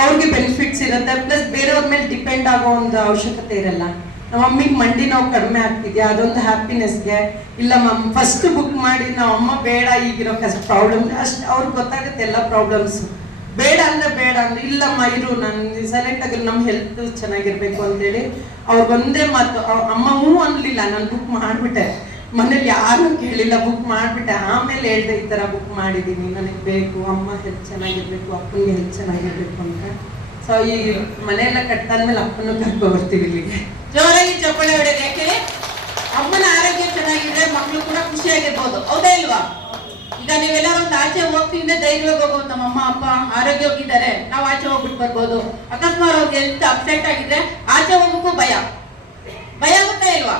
ಅವ್ರಿಗೆ ಬೆನಿಫಿಟ್ಸ್ ಇರುತ್ತೆ. ಪ್ಲಸ್ ಬೇರೆಯವ್ರ ಮೇಲೆ ಡಿಪೆಂಡ್ ಆಗೋ ಒಂದು ಅವಶ್ಯಕತೆ ಇರಲ್ಲ. ನಮ್ಮ ಮಮ್ಮಿಗೆ ಮಂಡಿ ನೋವು ಕಡಿಮೆ ಆಗ್ತಿದ್ಯಾ, ಅದೊಂದು ಹ್ಯಾಪಿನೆಸ್ಗೆ. ಇಲ್ಲ ಫಸ್ಟ್ ಬುಕ್ ಮಾಡಿ ನಾವು ಅಮ್ಮ ಬೇಡ ಈಗಿರೋ ಪ್ರಾಬ್ಲಮ್ ಅಷ್ಟು ಅವ್ರಿಗೆ ಗೊತ್ತಾಗುತ್ತೆ ಎಲ್ಲ ಪ್ರಾಬ್ಲಮ್ಸ್. ಬೇಡ ಅಂದ್ರೆ ಬೇಡ ಅಂದ್ರೆ ಇಲ್ಲಮ್ಮ ಇರು, ನಾನು ಸೈಲೆಂಟ್ ಆಗಿ ನಮ್ಮ ಹೆಲ್ತ್ ಚೆನ್ನಾಗಿರ್ಬೇಕು ಅಂತೇಳಿ ಅವ್ರಿಗೊಂದೇ ಮಾತು. ಅಮ್ಮ ಹ್ಞೂ ಅನ್ಲಿಲ್ಲ, ನಾನು ಬುಕ್ ಮಾಡಿಬಿಟ್ಟೆ. ಮನೇಲಿ ಯಾರು ಕೇಳಿಲ್ಲ, ಬುಕ್ ಮಾಡಿಬಿಟ್ಟೆ. ಆಮೇಲೆ ಹೇಳ್ದೆ ಈ ಥರ ಬುಕ್ ಮಾಡಿದ್ದೀನಿ, ನನಗೆ ಬೇಕು, ಅಮ್ಮ ಹೆಲ್ತ್ ಚೆನ್ನಾಗಿರ್ಬೇಕು, ಅಪ್ಪನಿಗೆ ಹೆಲ್ತ್ ಚೆನ್ನಾಗಿರ್ಬೇಕು ಅಂತ. ಸೊ ಈ ಮನೆಯೆಲ್ಲ ಕಟ್ಟಾದ್ಮೇಲೆ ಅಪ್ಪನೂ ಕರ್ಕೊ ಬರ್ತೀವಿ ಇಲ್ಲಿಗೆ. ಜೋರಾಗಿ ಚಪ್ಪಾಳೆ ಹೊಡೆದು. ಯಾಕೆ ಅಮ್ಮನ ಆರೋಗ್ಯ ಚೆನ್ನಾಗಿದ್ರೆ ಮಕ್ಕಳು ಕೂಡ ಖುಷಿಯಾಗಿರ್ಬೋದು, ಹೌದಾ ಇಲ್ವಾ? ಈಗ ನೀವೆಲ್ಲರೂ ಒಂದು ಆಚೆ ಹೋಗ್ತಿದ್ರೆ ಧೈರ್ಯವಾಗಿ ಹೋಗ್ಬೋದು. ನಮ್ಮ ಅಮ್ಮ ಅಪ್ಪ ಆರೋಗ್ಯವಾಗಿದ್ದಾರೆ, ನಾವು ಆಚೆ ಹೋಗ್ಬಿಟ್ಟು ಬರ್ಬೋದು. ಅಕಸ್ಮಾತ್ ಅವ್ರಿಗೆ ಹೆಲ್ತ್ ಅಪ್ಸೆಟ್ ಆಗಿದ್ರೆ ಆಚೆ ಹೋಗೋಕ್ಕೂ ಭಯ ಆಗುತ್ತಾ ಇಲ್ವಾ?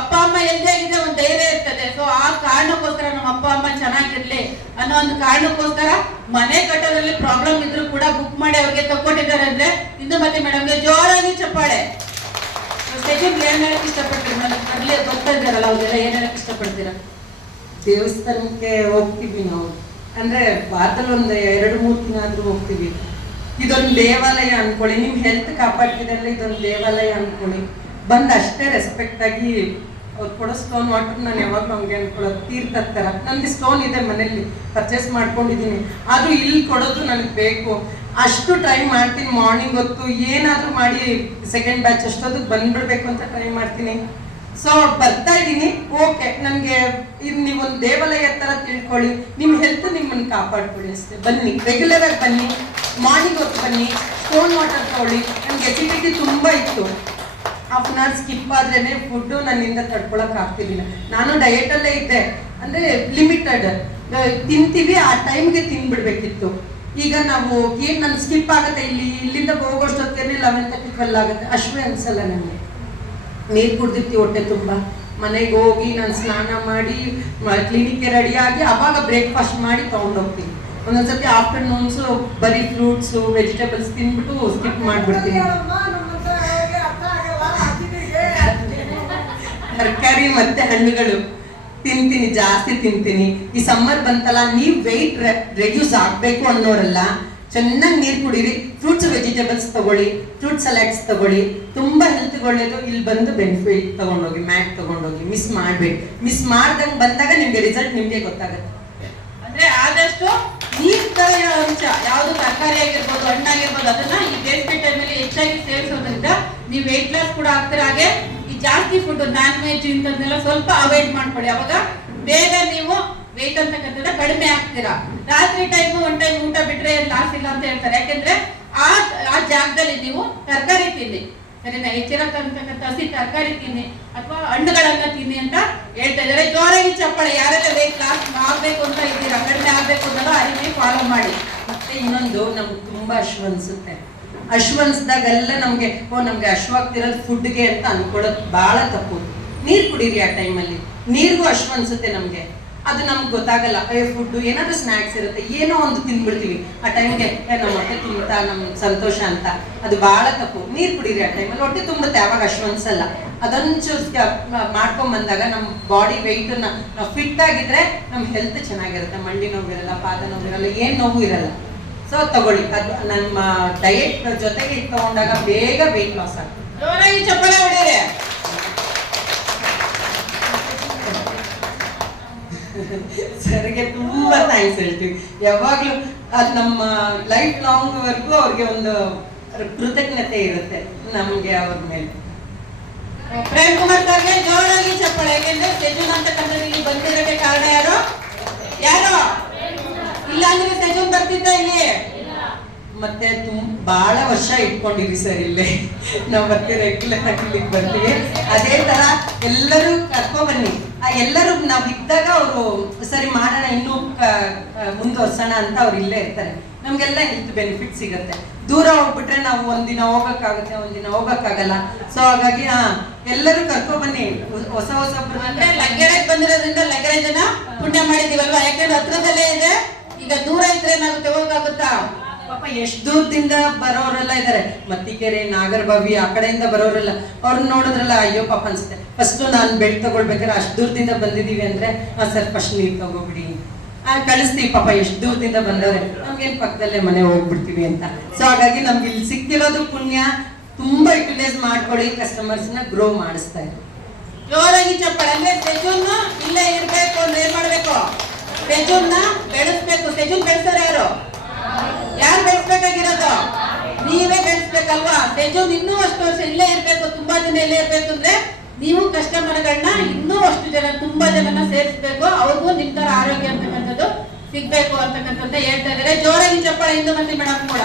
ಅಪ್ಪ ಅಮ್ಮ ಎಲ್ದೇ ಆಗಿದ್ರೆ ಒಂದು ಧೈರ್ಯ ಇರ್ತದೆ. ಸೊ ಆ ಕಾರಣಕ್ಕೋಸ್ಕರ ನಮ್ಮ ಅಪ್ಪ ಅಮ್ಮ ಚೆನ್ನಾಗಿರ್ಲಿ ಅನ್ನೋ ಒಂದು ಕಾರಣಕ್ಕೋಸ್ಕರ ಮನೆ ಕಟ್ಟೋದ್ರಲ್ಲಿ ಪ್ರಾಬ್ಲಮ್ ಇದ್ರು ಕೂಡ ಬುಕ್ ಮಾಡಿ ಅವ್ರಿಗೆ ತಕ್ಕೊಟ್ಟಿದ್ದಾರೆ. ಅಂದ್ರೆ ಇಂದುಮತಿ ಮೇಡಮ್ಗೆ ಜೋರಾಗಿ ಚಪ್ಪಾಳೆ. ಸೆಕೆಂಡ್ ಏನ್ ಹೇಳಕ್ ಇಷ್ಟಪಡ್ತೀರಿ ಮೇಡಮ್? ಅಲ್ಲಿ ಬರ್ತಾ ಇದ್ದಾರಲ್ಲ ಅವ್ರಿಗೆಲ್ಲ ಏನ್ ಹೇಳಕ್ ಇಷ್ಟಪಡ್ತೀರಾ? ದೇವಸ್ಥಾನಕ್ಕೆ ಹೋಗ್ತೀವಿ ನಾವು, ಅಂದ್ರೆ ವಾರದಲ್ಲಿ ಒಂದು 2-3 ದಿನ ಆದ್ರೂ ಹೋಗ್ತೀವಿ. ಇದೊಂದು ದೇವಾಲಯ ಅನ್ಕೊಳ್ಳಿ, ನಿಮ್ ಹೆಲ್ತ್ ಕಾಪಾಡ್ತಿದೆ ಅಂದ್ರೆ ಇದೊಂದು ದೇವಾಲಯ ಅನ್ಕೊಳ್ಳಿ. ಬಂದು ಅಷ್ಟೇ ರೆಸ್ಪೆಕ್ಟ್ ಆಗಿ ಅವ್ರು ಕೊಡೋ ಸ್ಟೋನ್ ವಾಟರ್ ನಾನು ಯಾವಾಗಲೂ ಹಂಗೆ ಅನ್ಕೊಳ್ಳೋದು, ತೀರ್ಥ ಥರ. ನನಗೆ ಸ್ಟೋನ್ ಇದೆ ಮನೇಲಿ, ಪರ್ಚೇಸ್ ಮಾಡ್ಕೊಂಡಿದ್ದೀನಿ, ಆದರೂ ಇಲ್ಲಿ ಕೊಡೋದು ನನಗೆ ಬೇಕು. ಅಷ್ಟು ಟ್ರೈ ಮಾಡ್ತೀನಿ. ಮಾರ್ನಿಂಗ್ ಹೊತ್ತು ಏನಾದರೂ ಮಾಡಿ ಸೆಕೆಂಡ್ ಬ್ಯಾಚ್ ಅಷ್ಟೊತ್ತಿಗೆ ಬಂದ್ಬಿಡ್ಬೇಕು ಅಂತ ಟ್ರೈ ಮಾಡ್ತೀನಿ. ಸೊ ಬರ್ತಾ ಇದ್ದೀನಿ, ಓಕೆ. ನನಗೆ ಇದು ನೀವೊಂದು ದೇವಾಲಯ ಥರ ತಿಳ್ಕೊಳ್ಳಿ, ನಿಮ್ಮ ಹೆಲ್ತ್ ನಿಮ್ಮನ್ನು ಕಾಪಾಡ್ಕೊಳ್ಳಿ ಅಷ್ಟೇ. ಬನ್ನಿ, ರೆಗ್ಯುಲರ್ ಆಗಿ ಬನ್ನಿ, ಮಾರ್ನಿಂಗ್ ಹೊತ್ತು ಬನ್ನಿ, ಸ್ಟೋನ್ ವಾಟರ್ ತಗೊಳ್ಳಿ. ನನಗೆ ಎಸಿಡಿಟಿ ತುಂಬ ಇತ್ತು, ಹಾಫ್ ಅನ್ ಅವರ್ ಸ್ಕಿಪ್ ಆದ್ರೇನೆ ಫುಡ್ಡು ನನ್ನಿಂದ ತಡ್ಕೊಳಕ್ ಆಗ್ತಿರ್ಲಿಲ್ಲ. ನಾನು ಡಯಟಲ್ಲೇ ಇದ್ದೆ, ಅಂದ್ರೆ ಲಿಮಿಟೆಡ್ ತಿಂತೀವಿ, ಆ ಟೈಮ್ಗೆ ತಿನ್ಬಿಡ್ಬೇಕಿತ್ತು. ಈಗ ನಾವು ಏನು ನನ್ನ ಸ್ಕಿಪ್ ಆಗುತ್ತೆ, ಇಲ್ಲಿಂದ ಹೋಗೋಷ್ಟೊತ್ತೇನೆ 11:30-12 ಆಗುತ್ತೆ, ಅಶ್ವೇ ಅನ್ಸಲ್ಲ ನನಗೆ. ನೀರು ಕುಡ್ದಿರ್ತೀವಿ ಹೊಟ್ಟೆ ತುಂಬ, ಮನೆಗೆ ಹೋಗಿ ನಾನು ಸ್ನಾನ ಮಾಡಿ ಕ್ಲಿನಿಕ್ಗೆ ರೆಡಿಯಾಗಿ ಅವಾಗ ಬ್ರೇಕ್ಫಾಸ್ಟ್ ಮಾಡಿ ತೊಗೊಂಡೋಗ್ತೀನಿ. ಒಂದೊಂದ್ಸತಿ ಆಫ್ಟರ್ನೂನ್ಸು ಬರೀ ಫ್ರೂಟ್ಸು ವೆಜಿಟೇಬಲ್ಸ್ ತಿನ್ಬಿಟ್ಟು ಸ್ಕಿಪ್ ಮಾಡಿಬಿಡ್ತೀನಿ. ತರಕಾರಿ ಮತ್ತೆ ಹಣ್ಣುಗಳು ತಿಂತೀನಿ, ಜಾಸ್ತಿ ತಿಂತೀನಿ. ಈ ಸಮ್ಮರ್ ಬಂತಲ್ಲ, ನೀವು ವೆಯ್ಟ್ ರೆಡ್ಯೂಸ್ ಆಗಬೇಕು ಅನ್ನೋರಲ್ಲ, ಚೆನ್ನಾಗಿ ನೀರು ಕುಡೀರಿ, ಫ್ರೂಟ್ಸ್ ವೆಜಿಟೇಬಲ್ಸ್ ತಗೊಳ್ಳಿ, ಫ್ರೂಟ್ ಸಲಾಡ್ಸ್ ತಗೊಳ್ಳಿ, ತುಂಬ ಹೆಲ್ತ್ಗೆ ಒಳ್ಳೇದು. ಇಲ್ಲಿ ಬಂದು ಬೆನಿಫಿಟ್ ತಗೊಂಡೋಗಿ, ಮ್ಯಾಟ್ ತಗೊಂಡೋಗಿ, ಮಿಸ್ ಮಾಡಬೇಡಿ. ಮಿಸ್ ಮಾಡ್ದಂಗೆ ಬಂದಾಗ ನಿಮಗೆ ರಿಸಲ್ಟ್ ನಿಮಗೆ ಗೊತ್ತಾಗುತ್ತೆ. ಅಂದ್ರೆ ಆದಷ್ಟು ನೀರ್ ತರ ಇರೋ ಅಂಶ ಯಾವ್ದು ತರಕಾರಿ ಆಗಿರ್ಬೋದು, ಹಣ್ಣಾಗಿರ್ಬೋದು, ಅದನ್ನ ಈ ಬೇಸಿಗೆ ಟೈಮಲ್ಲಿ ಹೆಚ್ಚಾಗಿ ಸೇವಿಸೋದ್ರಿಂದ ನೀವು ವೆಯ್ಟ್ ಲಾಸ್ ಕೂಡ ಆಗ್ತಾರೆ. ಹಾಗೆ ಈ ಜಾಸ್ತಿ ಫುಡ್ ನಾನ್ ವೆಜ್ ಇಂಥದ್ನೆಲ್ಲ ಸ್ವಲ್ಪ ಅವಾಯ್ಡ್ ಮಾಡ್ಕೊಳ್ಳಿ. ಅವಾಗ ಬೇಗ ನೀವು ವೆಯ್ಟ್ ಅಂತಕ್ಕಂಥದ್ದು ಕಡಿಮೆ ಆಗ್ತೀರಾ. ರಾತ್ರಿ ಟೈಮು ಒನ್ ಟೈಮ್ ಊಟ ಬಿಟ್ರೆ ಲಾಸ್ ಇಲ್ಲ ಅಂತ ಹೇಳ್ತಾರೆ. ಯಾಕೆಂದ್ರೆ ಆ ಜಾಗದಲ್ಲಿ ನೀವು ತರಕಾರಿ ತಿನ್ನಿ, ಸರಿನಾ? ಹೆಚ್ಚಿರತಕ್ಕಂಥ ಹಸಿ ತರಕಾರಿ ತಿನ್ನಿ ಅಥವಾ ಹಣ್ಣುಗಳನ್ನ ತಿನ್ನಿ ಅಂತ ಹೇಳ್ತಾ ಇದ್ದಾರೆ. ಜೋರಾಗಿ ಚಪ್ಪಾಳೆ. ಯಾರೆಲ್ಲ ವೆಯ್ಟ್ ಲಾಸ್ ಆಗ್ಬೇಕು ಅಂತ ಇದ್ದೀರಾ, ಕಡಿಮೆ ಆಗ್ಬೇಕು ಅನ್ನೋದು ಅರಿವಿ ಫಾಲೋ ಮಾಡಿ. ಮತ್ತೆ ಇನ್ನೊಂದು ನಮ್ಗೆ ತುಂಬಾ ಅನ್ಸುತ್ತೆ, ಅನ್ಸ್ದಾಗೆಲ್ಲ ನಮ್ಗೆ ನಮ್ಗೆ ಆಗ್ತಿರೋದು ಫುಡ್ಗೆ ಅಂತ ಅನ್ಕೊಳ್ಳೋದು ಬಹಳ ತಪ್ಪು. ನೀರು ಕುಡೀರಿ ಆ ಟೈಮಲ್ಲಿ, ನೀರಿಗೂ ಅನ್ಸುತ್ತೆ ನಮ್ಗೆ. ಅದು ನಮ್ಗೆ ಗೊತ್ತಾಗಲ್ಲ. ಫುಡ್ ಏನಾದ್ರು ಸ್ನಾಕ್ಸ್ ಇರುತ್ತೆ, ಏನೋ ಒಂದು ತಿಂದ್ಬಿಡ್ತೀವಿ ಆ ಟೈಮ್ಗೆ. ನಮ್ಮ ಹೊಟ್ಟೆ ತುಂಬುತ್ತಾ, ನಮ್ ಸಂತೋಷ ಅಂತ. ಅದು ಬಹಳ ತಪ್ಪು. ನೀರ್ ಕುಡೀರಿ ಆ ಟೈಮಲ್ಲಿ, ಹೊಟ್ಟೆ ತುಂಬುತ್ತೆ, ಅವಾಗ ಅಷ್ಟೊಂದ್ಸಲ್ಲ. ಅದೊಂಚೂರು ಮಾಡ್ಕೊಂಡ್ ಬಂದಾಗ ನಮ್ಮ ಬಾಡಿ ವೆಯ್ಟ್ ನಾವು ಫಿಟ್ ಆಗಿದ್ರೆ ನಮ್ಮ ಹೆಲ್ತ್ ಚೆನ್ನಾಗಿರುತ್ತೆ. ಮಂಡಿ ನೋವಿರಲ್ಲ, ಪಾದ ನೋವಿರಲ್ಲ, ಏನ್ ನೋವು ಇರಲ್ಲ. ಸೊ ತಗೊಳ್ಳಿ, ಅದು ನಮ್ಮ ಡಯಟ್ ಜೊತೆಗೆ ಇದು ತಗೊಂಡಾಗ ಬೇಗ ವೆಯ್ಟ್ ಲಾಸ್ ಆಗ್ತದೆ. ಜೋರಾಗಿ ಚಪ್ಪಾಳೆ ಹೊಡೀರಿ. ಸರ್ಗೆ ತುಂಬಾ ಥ್ಯಾಂಕ್ಸ್ ಹೇಳ್ತೀವಿ ಯಾವಾಗ್ಲೂ. ಅದು ನಮ್ಮ ಲೈಫ್ ಲಾಂಗ್ ವರ್ಗೂ ಅವ್ರಿಗೆ ಒಂದು ಕೃತಜ್ಞತೆ ಇರುತ್ತೆ ನಮ್ಗೆ ಅವ್ರ ಮೇಲೆ. ಪ್ರೇಮ್ ಕುಮಾರ್ ಸರ್ಗೆ ಜೋರಾಗಿ ಚಪ್ಪಾಳೆ. ಯಾಕೆಂದ್ರೆ ಸೆಜೂನ್ ಅಂತ ಕನ್ನಡ ಇಲ್ಲಿ ಬಂದಿರೋಕ್ಕೆ ಕಾರಣ ಯಾರು? ಇಲ್ಲ ಅಂದ್ರೆ ಸೆಜೂನ್ ಬರ್ತಿದ್ದ ಇಲ್ಲಿ? ಮತ್ತೆ ಬಹಳ ವರ್ಷ ಇಟ್ಕೊಂಡಿರಿ ಸರ್ ಇಲ್ಲೇ. ನಾವು ಮತ್ತೆ ರೆಗ್ಯುಲರ್ ಆಗಿ ಇಲ್ಲಿಗೆ ಬರ್ತೀವಿ. ಅದೇ ತರ ಎಲ್ಲರೂ ಕರ್ಕೊ ಬನ್ನಿ. ಎಲ್ಲರೂ ನಾವ್ ಇದ್ದಾಗ ಅವರು ಸರಿ ಮಾಡೋಣ, ಇನ್ನೂ ಮುಂದುವರ್ಸೋಣ ಅಂತ ಅವ್ರು ಇಲ್ಲೇ ಇರ್ತಾರೆ. ನಮ್ಗೆಲ್ಲ ಹೆಲ್ತ್ ಬೆನಿಫಿಟ್ ಸಿಗುತ್ತೆ. ದೂರ ಹೋಗ್ಬಿಟ್ರೆ ನಾವು ಒಂದಿನ ಹೋಗಕ್ಕಾಗುತ್ತೆ, ಒಂದಿನ ಹೋಗಕ್ಕಾಗಲ್ಲ. ಸೊ ಹಾಗಾಗಿ ಎಲ್ಲರೂ ಕರ್ಕೊ ಬನ್ನಿ. ಹೊಸ ಅಂದ್ರೆ ಲಗ್ಗೆರೆಗೆ ಬಂದಿರೋದ್ರಿಂದ ಲಗ್ಗೆರೆ ಜನ ಪುಣ್ಯ ಮಾಡಿದೀವಲ್ವಾ? ಯಾಕಂದ್ರೆ ಹತ್ರದಲ್ಲೇ ಇದೆ. ಈಗ ದೂರ ಇದ್ರೆ ಏನಾಗುತ್ತೆ, ಹೋಗಕ್ಕಾಗುತ್ತಾ? ಪಾಪ ಎಷ್ಟು ದೂರದಿಂದ ಬರೋರೆಲ್ಲ ಇದ್ದಾರೆ. ಮತ್ತಿಕೆರೆ, ನಾಗರಬಾವಿ ಆ ಕಡೆಯಿಂದ ಬರೋರೆಲ್ಲ ಅವ್ರನ್ನ ನೋಡಿದ್ರಲ್ಲ ಅಯ್ಯೋ ಪಾಪ ಅನ್ಸುತ್ತೆ. ಫಸ್ಟ್ ನಾನು ಬೆಡ್ ತಗೊಳ್ಬೇಕಾದ್ರೆ ಅಷ್ಟು ದೂರದಿಂದ ಬಂದಿದೀವಿ ಅಂದ್ರೆ ಸರ್ ಫಸ್ಟ್ ನೀರು ತಗೋಬಿಡಿ ಕಳಿಸ್ತೀವಿ. ಪಾಪ ಎಷ್ಟು ದೂರದಿಂದ ಬಂದವ್ರೆ, ನಮ್ಗೇನ್ ಪಕ್ಕದಲ್ಲೇ ಮನೆ ಹೋಗ್ಬಿಡ್ತೀವಿ ಅಂತ. ಸೊ ಹಾಗಾಗಿ ನಮ್ಗೆ ಇಲ್ಲಿ ಸಿಕ್ಕಿರೋದು ಪುಣ್ಯ. ತುಂಬಾ ಯುಟಿಲೈಸ್ ಮಾಡ್ಕೊಳ್ಳಿ, ಕಸ್ಟಮರ್ಸ್ ನ ಗ್ರೋ ಮಾಡಿಸ್ತಾ ಇದ್ದಾರೆ. ಜೋರಾಗಿ ಚಪ್ಪಾಳೆ. ಅಂದ್ರೆ ಸೆಜೂನ್ ಇಲ್ಲೇ ಇರ್ಬೇಕು ಅಂದ್ರೆ ಏನ್ ಮಾಡ್ಬೇಕು? ಸೆಜೂನ್ ನ ಬೆಳೆಸ್ಬೇಕು. ಸೆಜೂನ್ ಬೆಳೆಸ್ತಾರೆ ಯಾರು? ಬೆಳೆಸ್ಬೇಕಾಗಿರೋದು ನೀವೇ ಬೆಳೆಸ್ಬೇಕಲ್ವಾ? ಸೆಜೂನ್ ಇನ್ನೂ ಅಷ್ಟು ವರ್ಷ ಇಲ್ಲೇ ಇರ್ಬೇಕು, ತುಂಬಾ ದಿನ ಇಲ್ಲೇ ಇರ್ಬೇಕು ಅಂದ್ರೆ ನೀವು ಕಸ್ಟಮರ್ಗಳನ್ನ ಇನ್ನೂ ಅಷ್ಟು ಜನ, ತುಂಬಾ ಜನನ ಸೇರಿಸ್ಬೇಕು. ಅವ್ರಿಗೂ ನಿಮ್ ತರ ಆರೋಗ್ಯ ಅಂತಕ್ಕಂಥದ್ದು ಸಿಗ್ಬೇಕು ಅಂತಕ್ಕಂಥದ್ದು ಹೇಳ್ತಾ ಇದ್ದಾರೆ. ಜೋರಾಗಿ ಚಪ್ಪಾಳೆ. ಇಂದು ಮಂದಿ ಮೇಡಮ್ ಕೂಡ